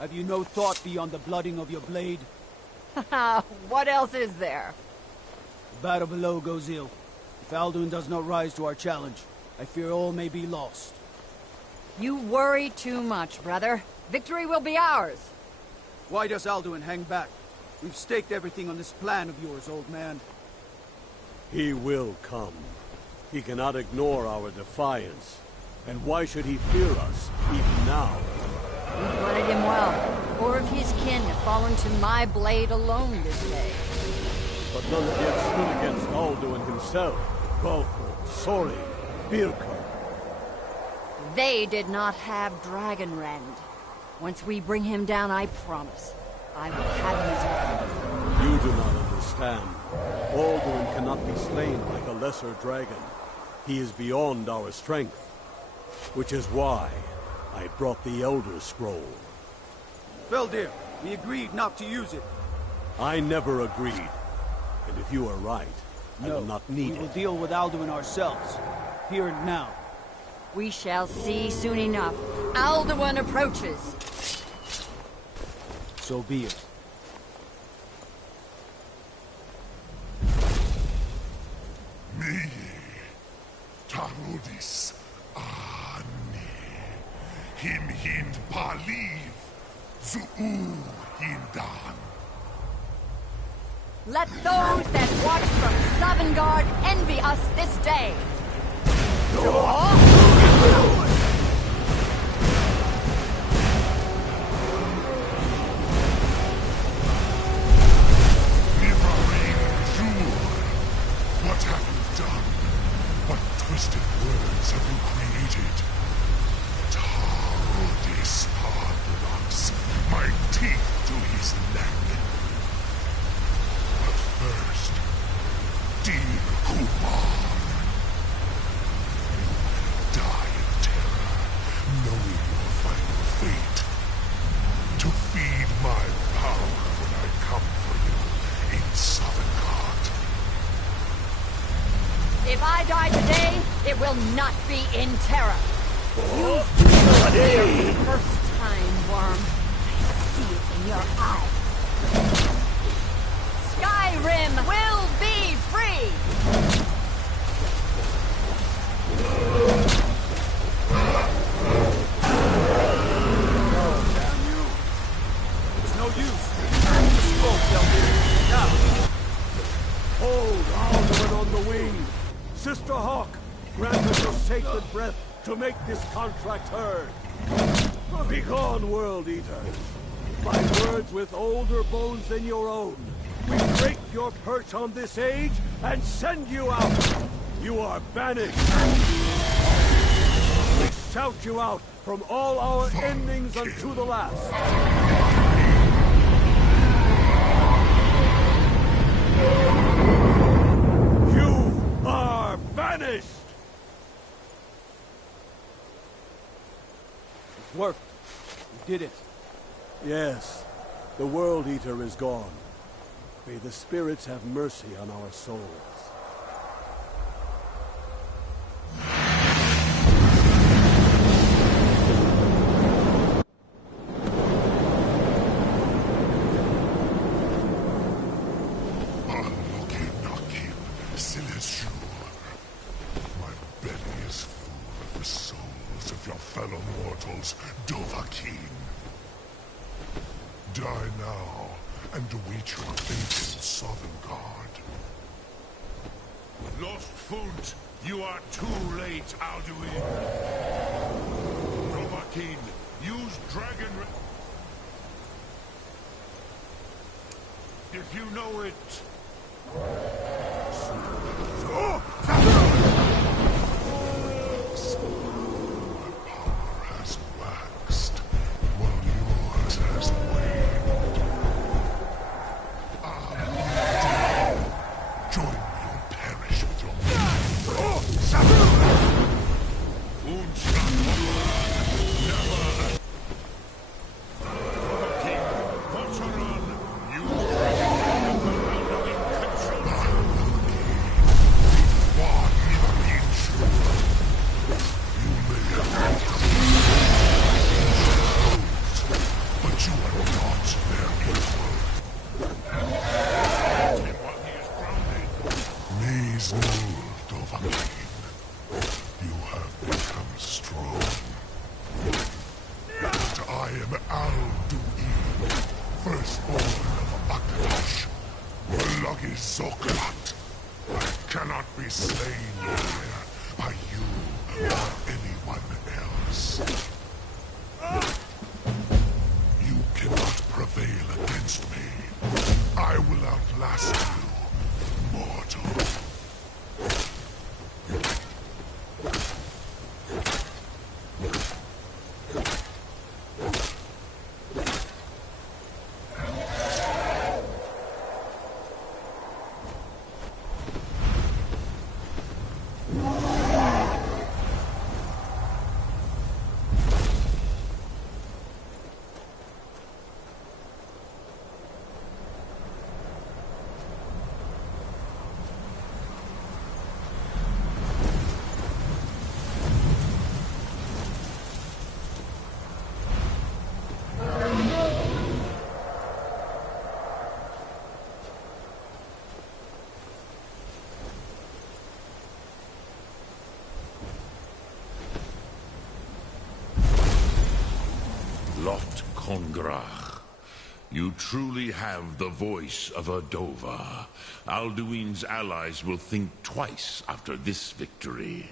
Have you no thought beyond the blooding of your blade? What else is there? The battle below goes ill. If Alduin does not rise to our challenge, I fear all may be lost. You worry too much, brother. Victory will be ours. Why does Alduin hang back? We've staked everything on this plan of yours, old man. He will come. He cannot ignore our defiance. And why should he fear us, even now? You blooded him well. 4 of his kin have fallen to my blade alone this day. But none yet stood against Alduin himself. Balko, Sori, Birko. They did not have Dragonrend. Once we bring him down, I promise, I will have his end. You do not understand. Alduin cannot be slain like a lesser dragon. He is beyond our strength. Which is why I brought the Elder Scroll. Feldir, we agreed not to use it. I never agreed. And if you are right, I will not need we will it. deal with Alduin ourselves. Here and now. We shall see soon enough. Alduin approaches. So be it. Me, Tarudis, Him hind paliv, Zuu hindan. Let those that watch from Sovngarde envy us this day. What have you done? What twisted words have you created? Tarudis Padlocks, my teeth to his neck. But first, Dear Kumar, you will die in terror, knowing your final fate. To feed my power when I come for you in Sovngarde. If I die today, it will not be in terror. You Bloody! first time, worm. I see it in your eyes. Skyrim will be free! Damn you! It's no use. Smoke, Feldir. Now! Hold Alduin on the wing! Sister Hawk, grant us your sacred breath to make this contract heard. Begone, World Eater. By words with older bones than your own, we break your perch on this age and send you out. You are banished. We shout you out from all our endings unto the last. You are banished! It worked. We did it. Yes, the World Eater is gone. May the spirits have mercy on our souls. My belly is full of the souls of your fellow mortals, Dovahkiin. Die now, and await your fate in Sovngarde. Lost Funt, you are too late, Alduin. Dovahkiin, use Dragon... if you know it. Has waxed, while yours has waned. Join me or perish with your but you are not their equal. Maze Mold Dovahkiin, you have become strong. But I am Alduin, firstborn of Akatosh, Malagi Zoklat. I cannot be slain here by you or anyone else. You cannot prevail against me. I will outlast you, mortal. Lot Kongrach. You truly have the voice of a Dova. Alduin's allies will think twice after this victory.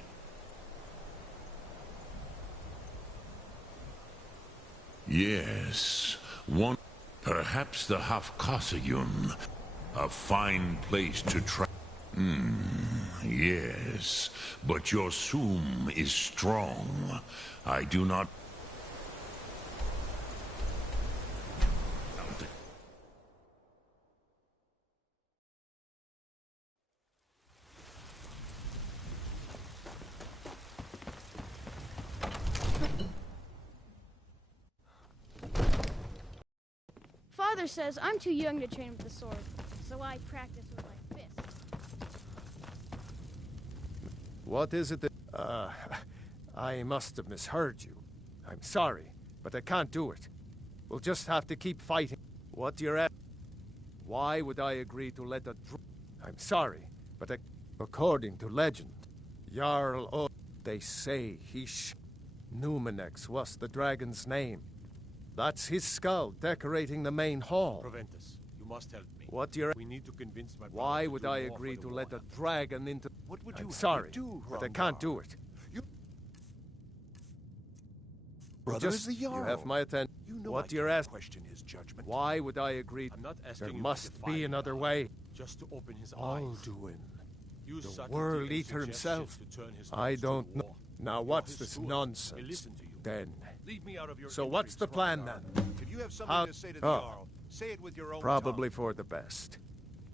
Yes, one... Perhaps the Hafkasayun. A fine place to try... yes. But your Sum is strong. I do not... Father says I'm too young to train with the sword, so I practice with my fists. What is it that... I must have misheard you. I'm sorry, but I can't do it. We'll just have to keep fighting. What you're at... Why would I agree to let a... I'm sorry, but according to legend, Jarl O... They say Numenex was the dragon's name. That's his skull decorating the main hall. Proventus, you must help me. What you're... We need to convince my Why would I agree to let a dragon into... What would you I'm sorry, do, but I can't do it. Brother is the Jarl. You have my attention. You know What I you're can't asking... question his judgment. Why would I agree... I'm not asking There you must to be defy another me, way. just to open his eyes. Alduin. Use The subtlety World and Eater himself. suggestions to turn his I thoughts to don't know. war. Now You're what's his this steward. nonsense? He'll listen to you. Then. Leave me out of your So what's the plan Hrothgar. then? If you have something to say to the Jarl, say it with your own Probably tongue. for the best.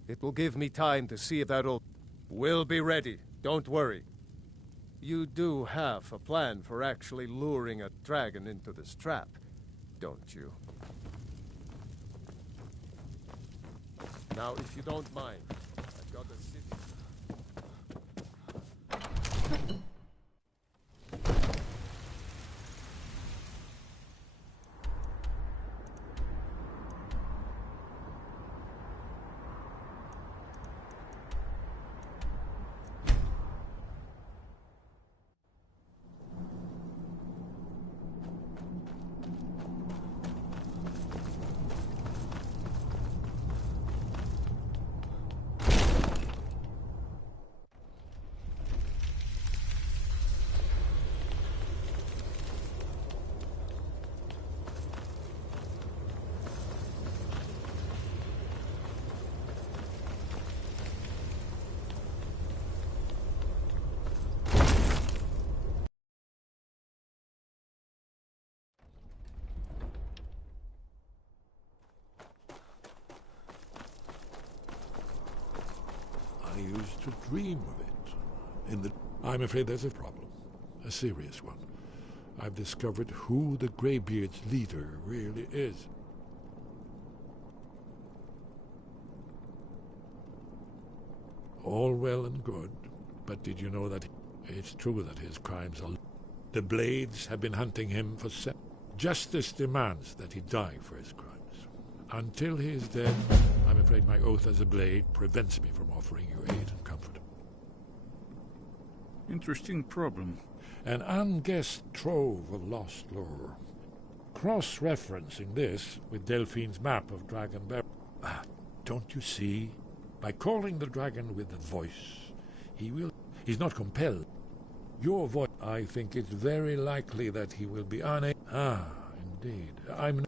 It will give me time to see if that'll... We'll be ready. Don't worry. You do have a plan for actually luring a dragon into this trap, don't you? Now, if you don't mind, I've got a city... used to dream of it. I'm afraid there's a problem. A serious one. I've discovered who the Greybeard's leader really is. All well and good, but did you know that it's true that his crimes are... The Blades have been hunting him for Justice demands that he die for his crimes. Until he is dead, I'm afraid my oath as a Blade prevents me from offering you aid and comfort. Interesting problem. An unguessed trove of lost lore. Cross-referencing this with Delphine's map of Dragonberry. Don't you see? By calling the dragon with a voice, he's not compelled. Your voice, I think it's very likely that he will be unable... indeed. I'm...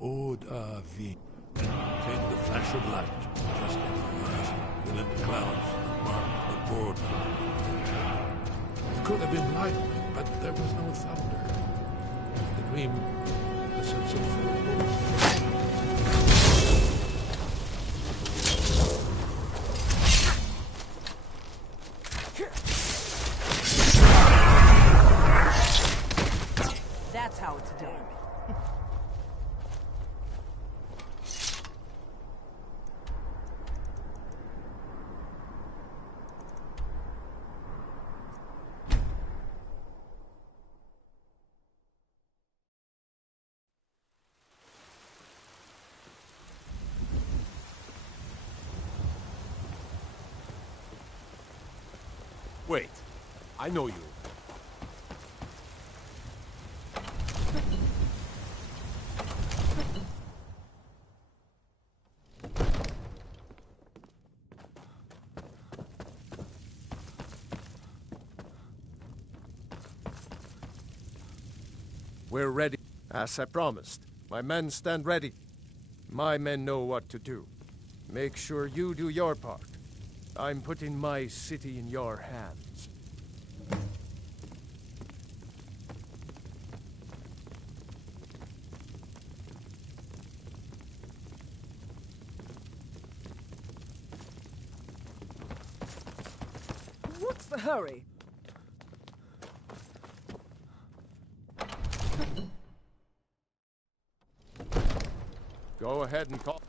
Ode vie. Came the flash of light, just on the horizon, within the clouds that marked the border. It could have been lightning, but there was no thunder. The dream, the sense of full. That's how it's done. Wait, I know you. We're ready, as I promised. My men stand ready. My men know what to do. Make sure you do your part. I'm putting my city in your hands. What's the hurry? Go ahead and call.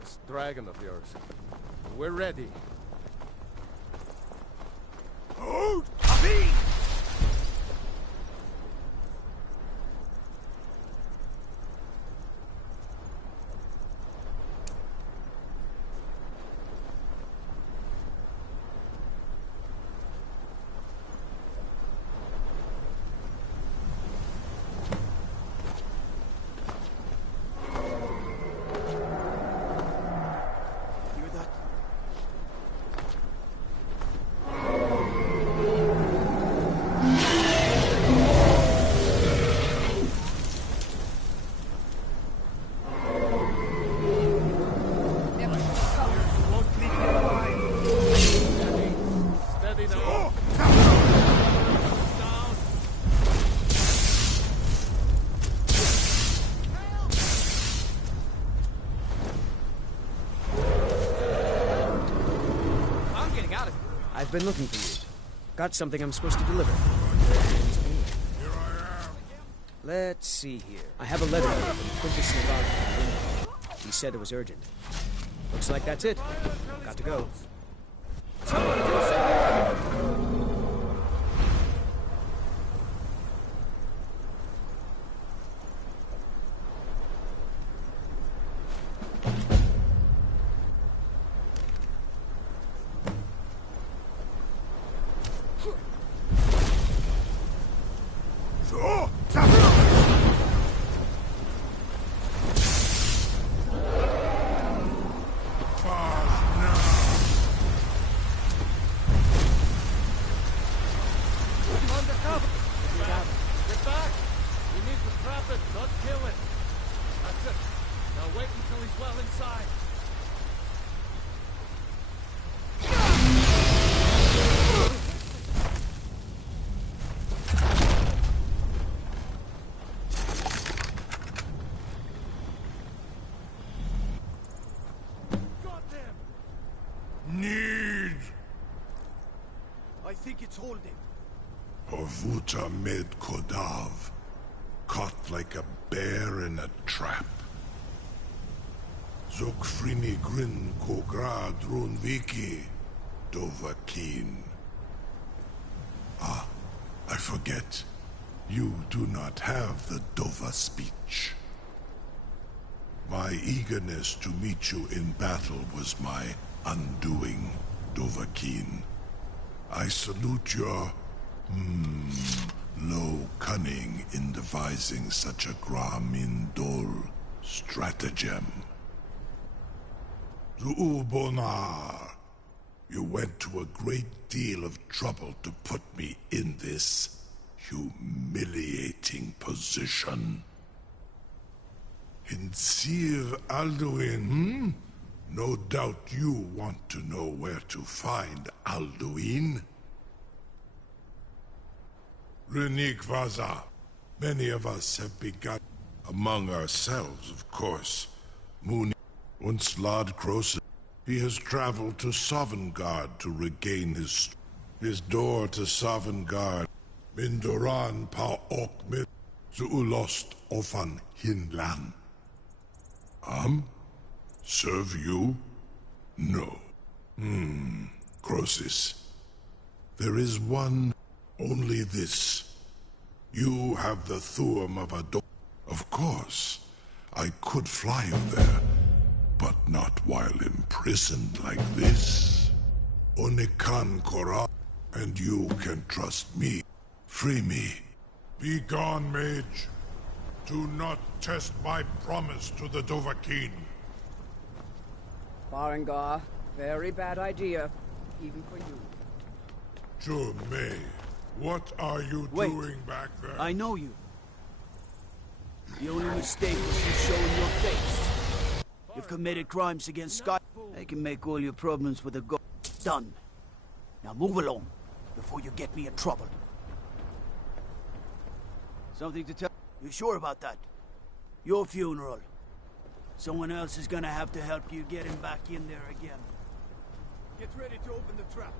This dragon of yours. We're ready. Hold! Amin! I've been looking for you. Got something I'm supposed to deliver. Let's see here. I have a letter here from Quintus Navarro. He said it was urgent. Looks like that's it. Got to go. Someone do something. think it's holding? Orvuta med Kodav, caught like a bear in a trap. Zokfrini grin kogra drunviki, Dovahkiin. Ah, I forget. You do not have the Dova speech. My eagerness to meet you in battle was my undoing, Dovahkiin. I salute your, low cunning in devising such a Gramin Dol stratagem. Zuubonar, you went to a great deal of trouble to put me in this humiliating position. In Sir Alduin, No doubt you want to know where to find Alduin. Renik Vaza, many of us have begun among ourselves, of course. Moon once Lord Croson, he has traveled to Sovngarde to regain his door to Sovngarde. Mindoran pa ok Zuulost ofan Hinlan. Serve you? No. Crosis. There is one, only this. You have the Thuum of a door. Of course, I could fly you there, but not while imprisoned like this. Onikan Korah, and you can trust me. Free me. Be gone, Mage. Do not test my promise to the Dovahkiin. Farengar, very bad idea, even for you. Jume, what are you doing back there? I know you. The only mistake was you showing your face. You've committed crimes against Skyrim. I can make all your problems with a go. Done. Now move along, before you get me in trouble. Something to tell? You sure about that? Your funeral. Someone else is gonna have to help you get him back in there again. Get ready to open the trap.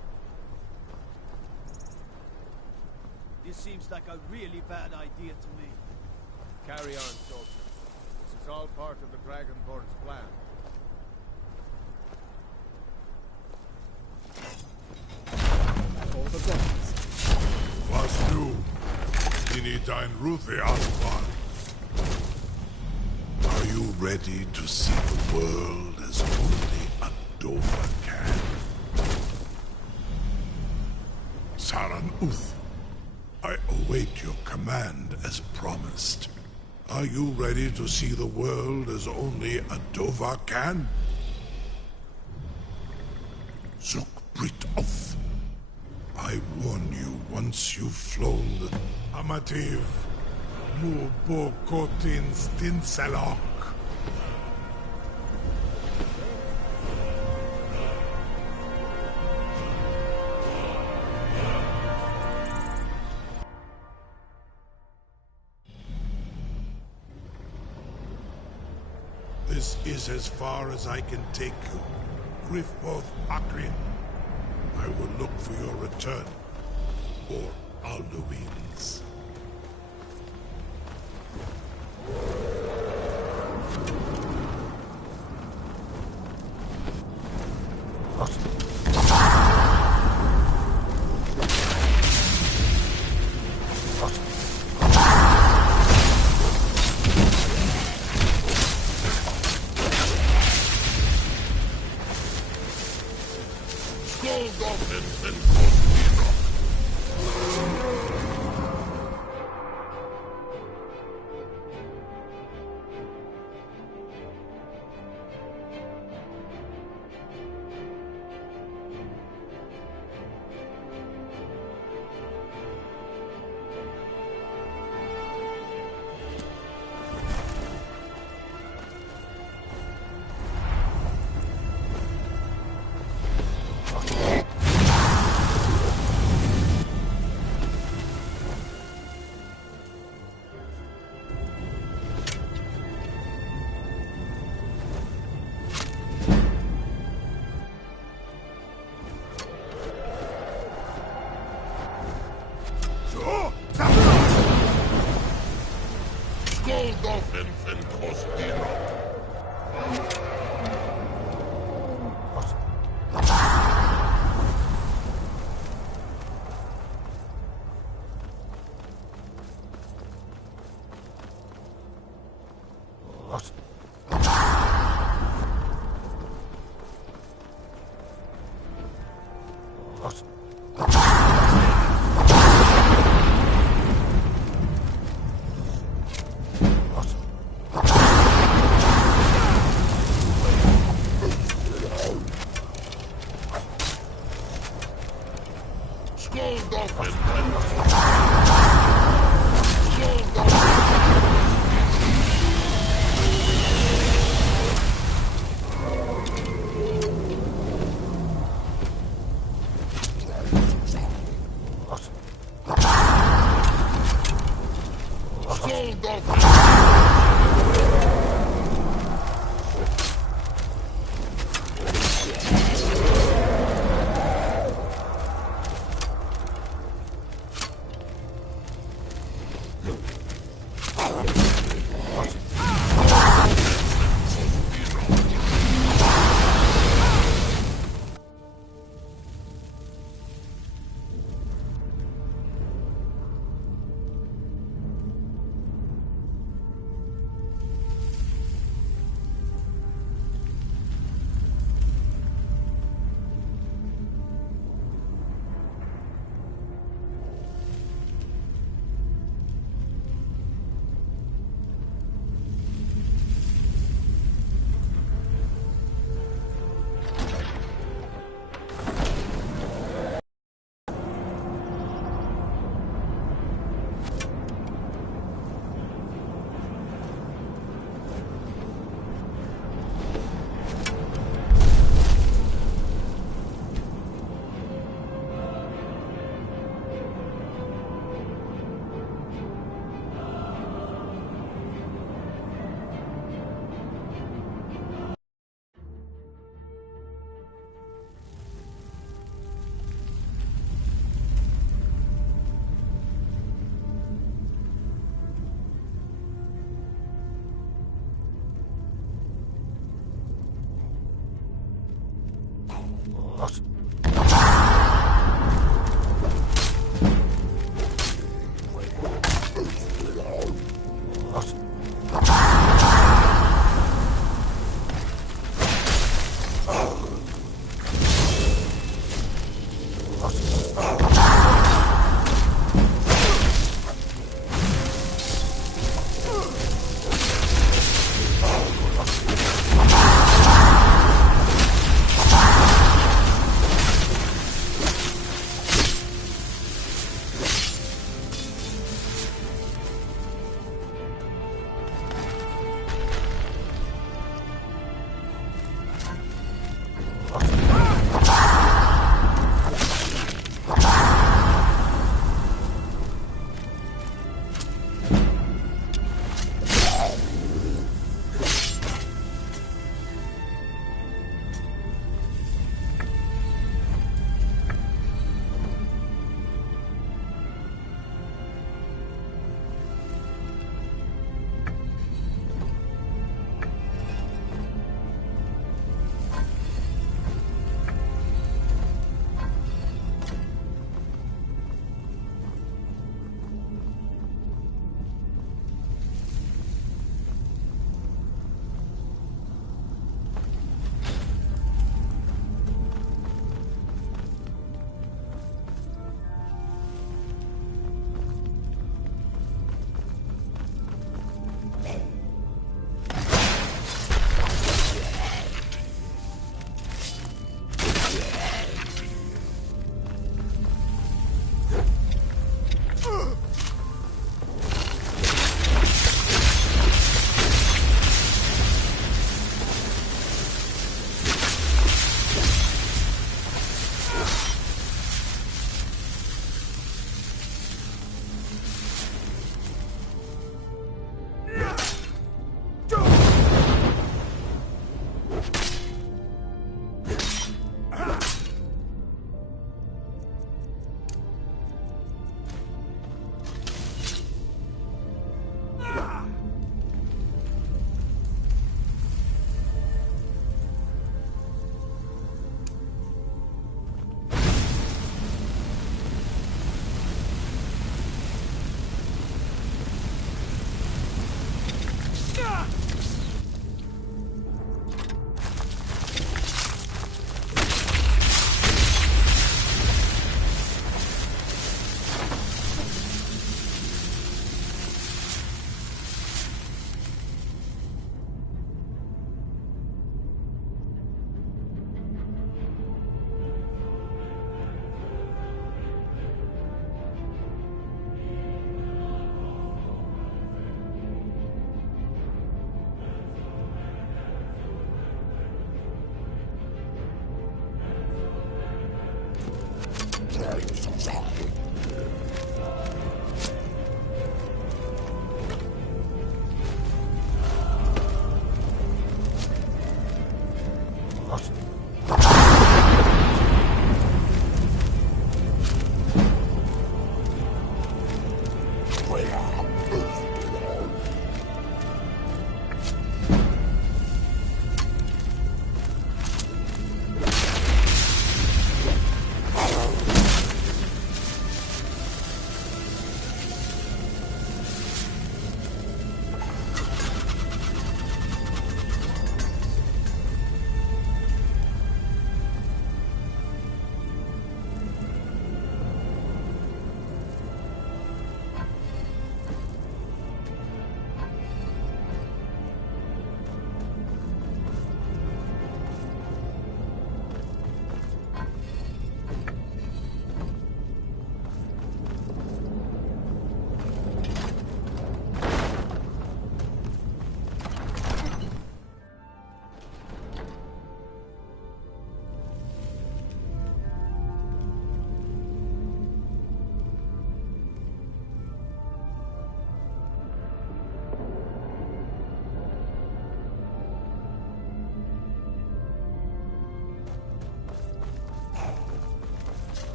This seems like a really bad idea to me. Carry on, soldier. This is all part of the Dragonborn's plan. All the guns. Was du? Ini dein Ruthi Anfang. Are you ready to see the world as only a Dova can? Saran Uth, I await your command as promised. Are you ready to see the world as only a Dova can? Zuk Brit Oth, I warn you, once you've flown the Amativ, Mubokotin Stinselok. This is as far as I can take you. Griffboth Akrin. I will look for your return. Or Alduin's.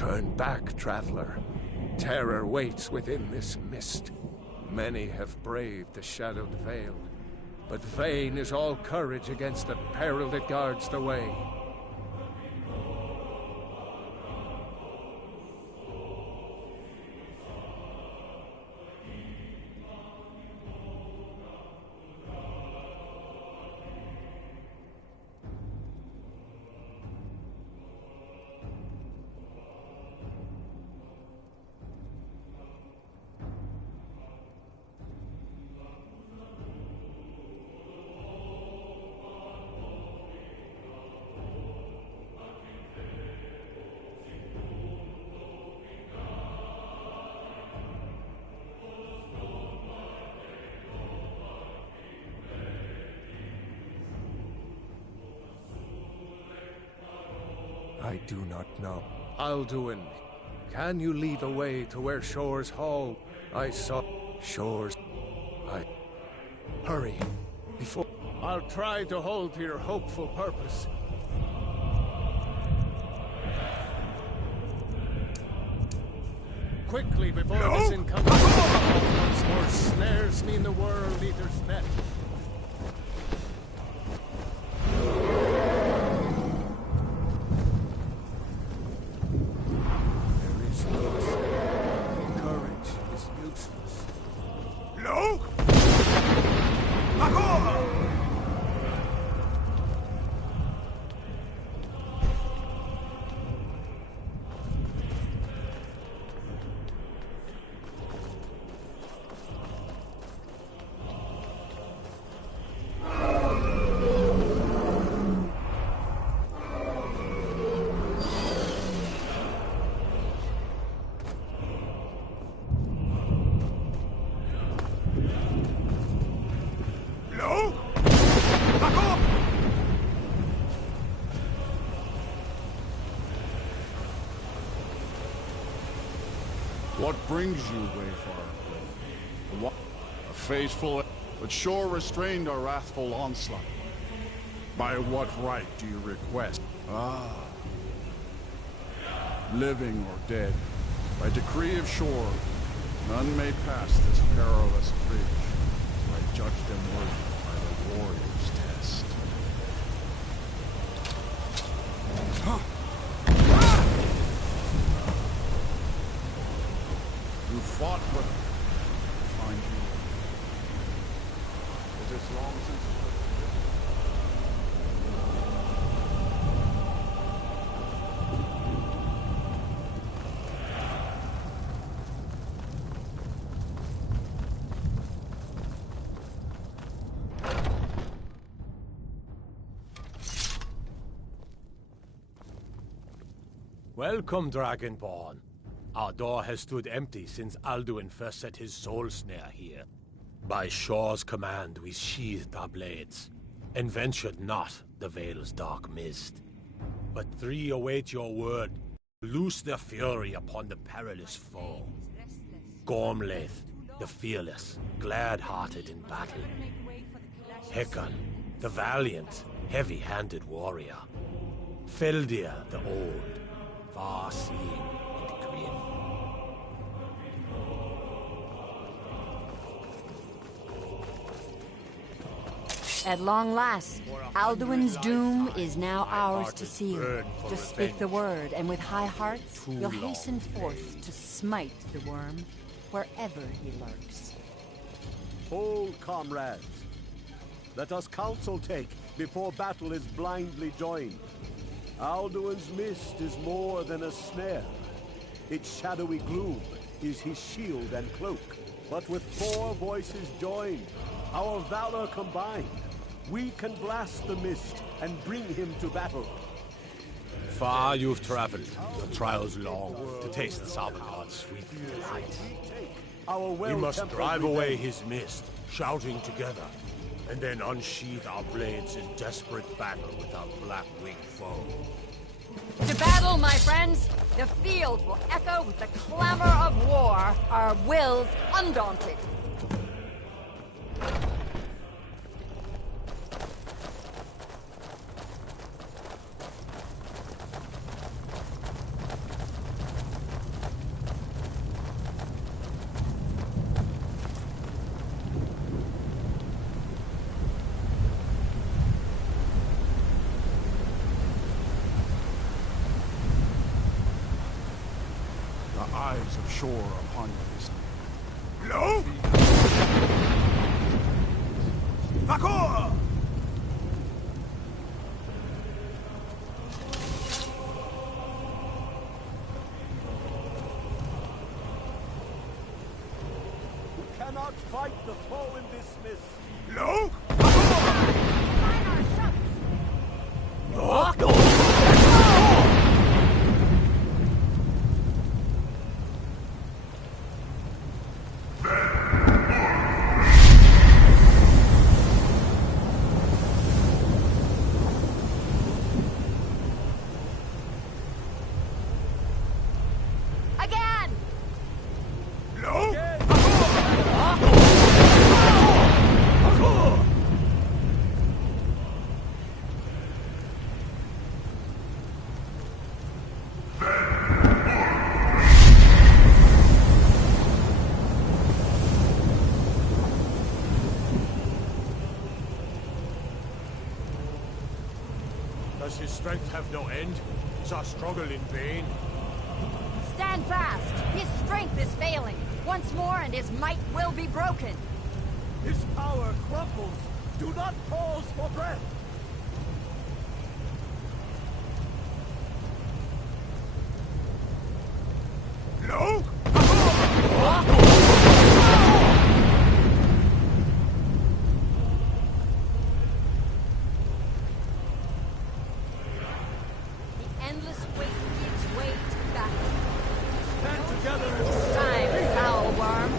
Turn back, traveler. Terror waits within this mist. Many have braved the shadowed veil, but vain is all courage against the peril that guards the way. I do not know. Alduin, can you lead the way to where Shore's Hall? I saw Shore's... Hurry, before... I'll try to hold to your hopeful purpose. Quickly, before this incumbent once more snares me in the World Eater's net. What brings you, Wayfarer? A faithful, but Shore restrained our wrathful onslaught. By what right do you request? Living or dead, by decree of Shore, none may pass this perilous bridge. I judge them worthy by the warrior's test. You fought with him. Find you. It is long since... Welcome, Dragonborn. Our door has stood empty since Alduin first set his soul snare here. By Shore's command, we sheathed our blades, and ventured not the Vale's dark mist. But three await your word. Loose their fury upon the perilous foe. Gormlaith, the fearless, glad-hearted in battle. Hekon, the valiant, heavy-handed warrior. Feldir, the old, far-seeing and grim. At long last, Alduin's doom is now ours to seal. Just speak the word, and with high hearts, you'll hasten forth to smite the worm wherever he lurks. Hold, comrades. Let us counsel take before battle is blindly joined. Alduin's mist is more than a snare. Its shadowy gloom is his shield and cloak. But with 4 voices joined, our valor combined, we can blast the mist and bring him to battle. Far you've traveled, your trials long, to taste Sovngarde's sweet delight. We must drive away his mist, shouting together, and then unsheath our blades in desperate battle with our black-winged foe. To battle, my friends! The field will echo with the clamor of war, our wills undaunted. eyes of Shore upon you this day. No! Vakor! You cannot fight the foe in this mist. No? Again! No? Does his strength have no end? Is our struggle in vain? Stand fast! His strength is failing. Once more and his might will be broken. His power crumbles. Do not pause for breath. No? The endless weight gives way to battle. Stand together. It's time, foul worm.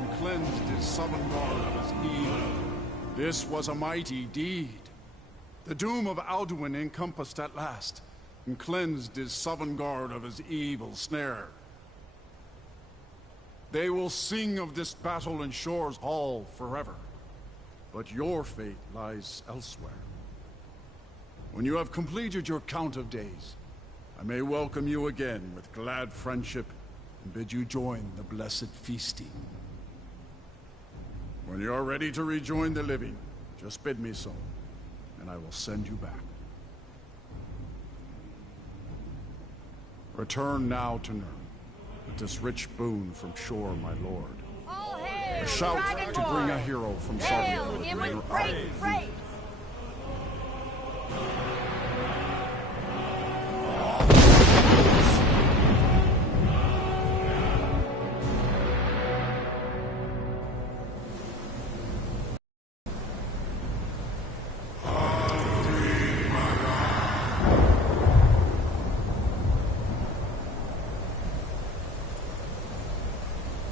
And cleansed his southern guard of his evil. This was a mighty deed. The doom of Alduin encompassed at last, and cleansed his southern guard of his evil snare. They will sing of this battle in Shore's hall forever, but your fate lies elsewhere. When you have completed your count of days, I may welcome you again with glad friendship and bid you join the blessed feasting. When you are ready to rejoin the living, just bid me so, and I will send you back. Return now to Nirn, with this rich boon from Shore, my lord. All hail, A shout Dragon to bring a Lord! hero from Hail Sardinia. him with great praise!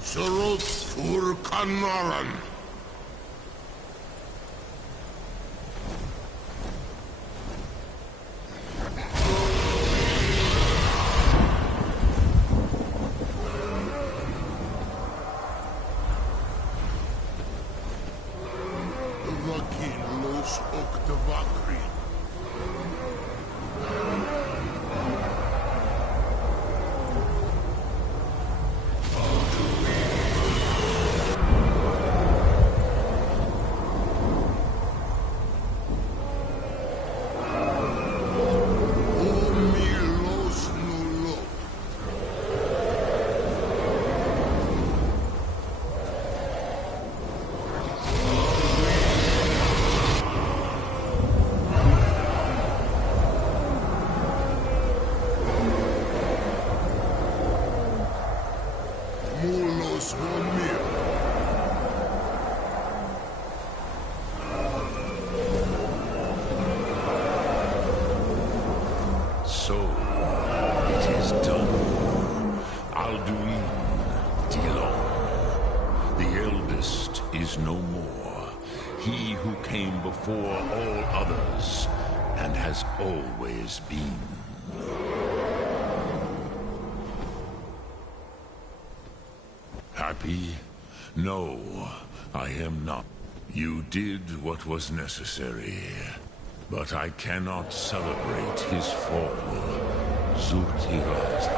Surut Fur Kanaran. Vakin los Oktavakri. So, it is done. Alduin Dilon. The eldest is no more. He who came before all others, and has always been. Happy? No, I am not. You did what was necessary. But I cannot celebrate his fall. Zultiraz.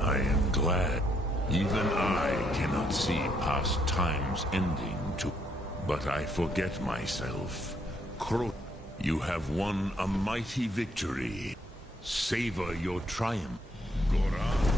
I am glad. Even I cannot see past time's ending to... But I forget myself. You have won a mighty victory. Savor your triumph. Goran.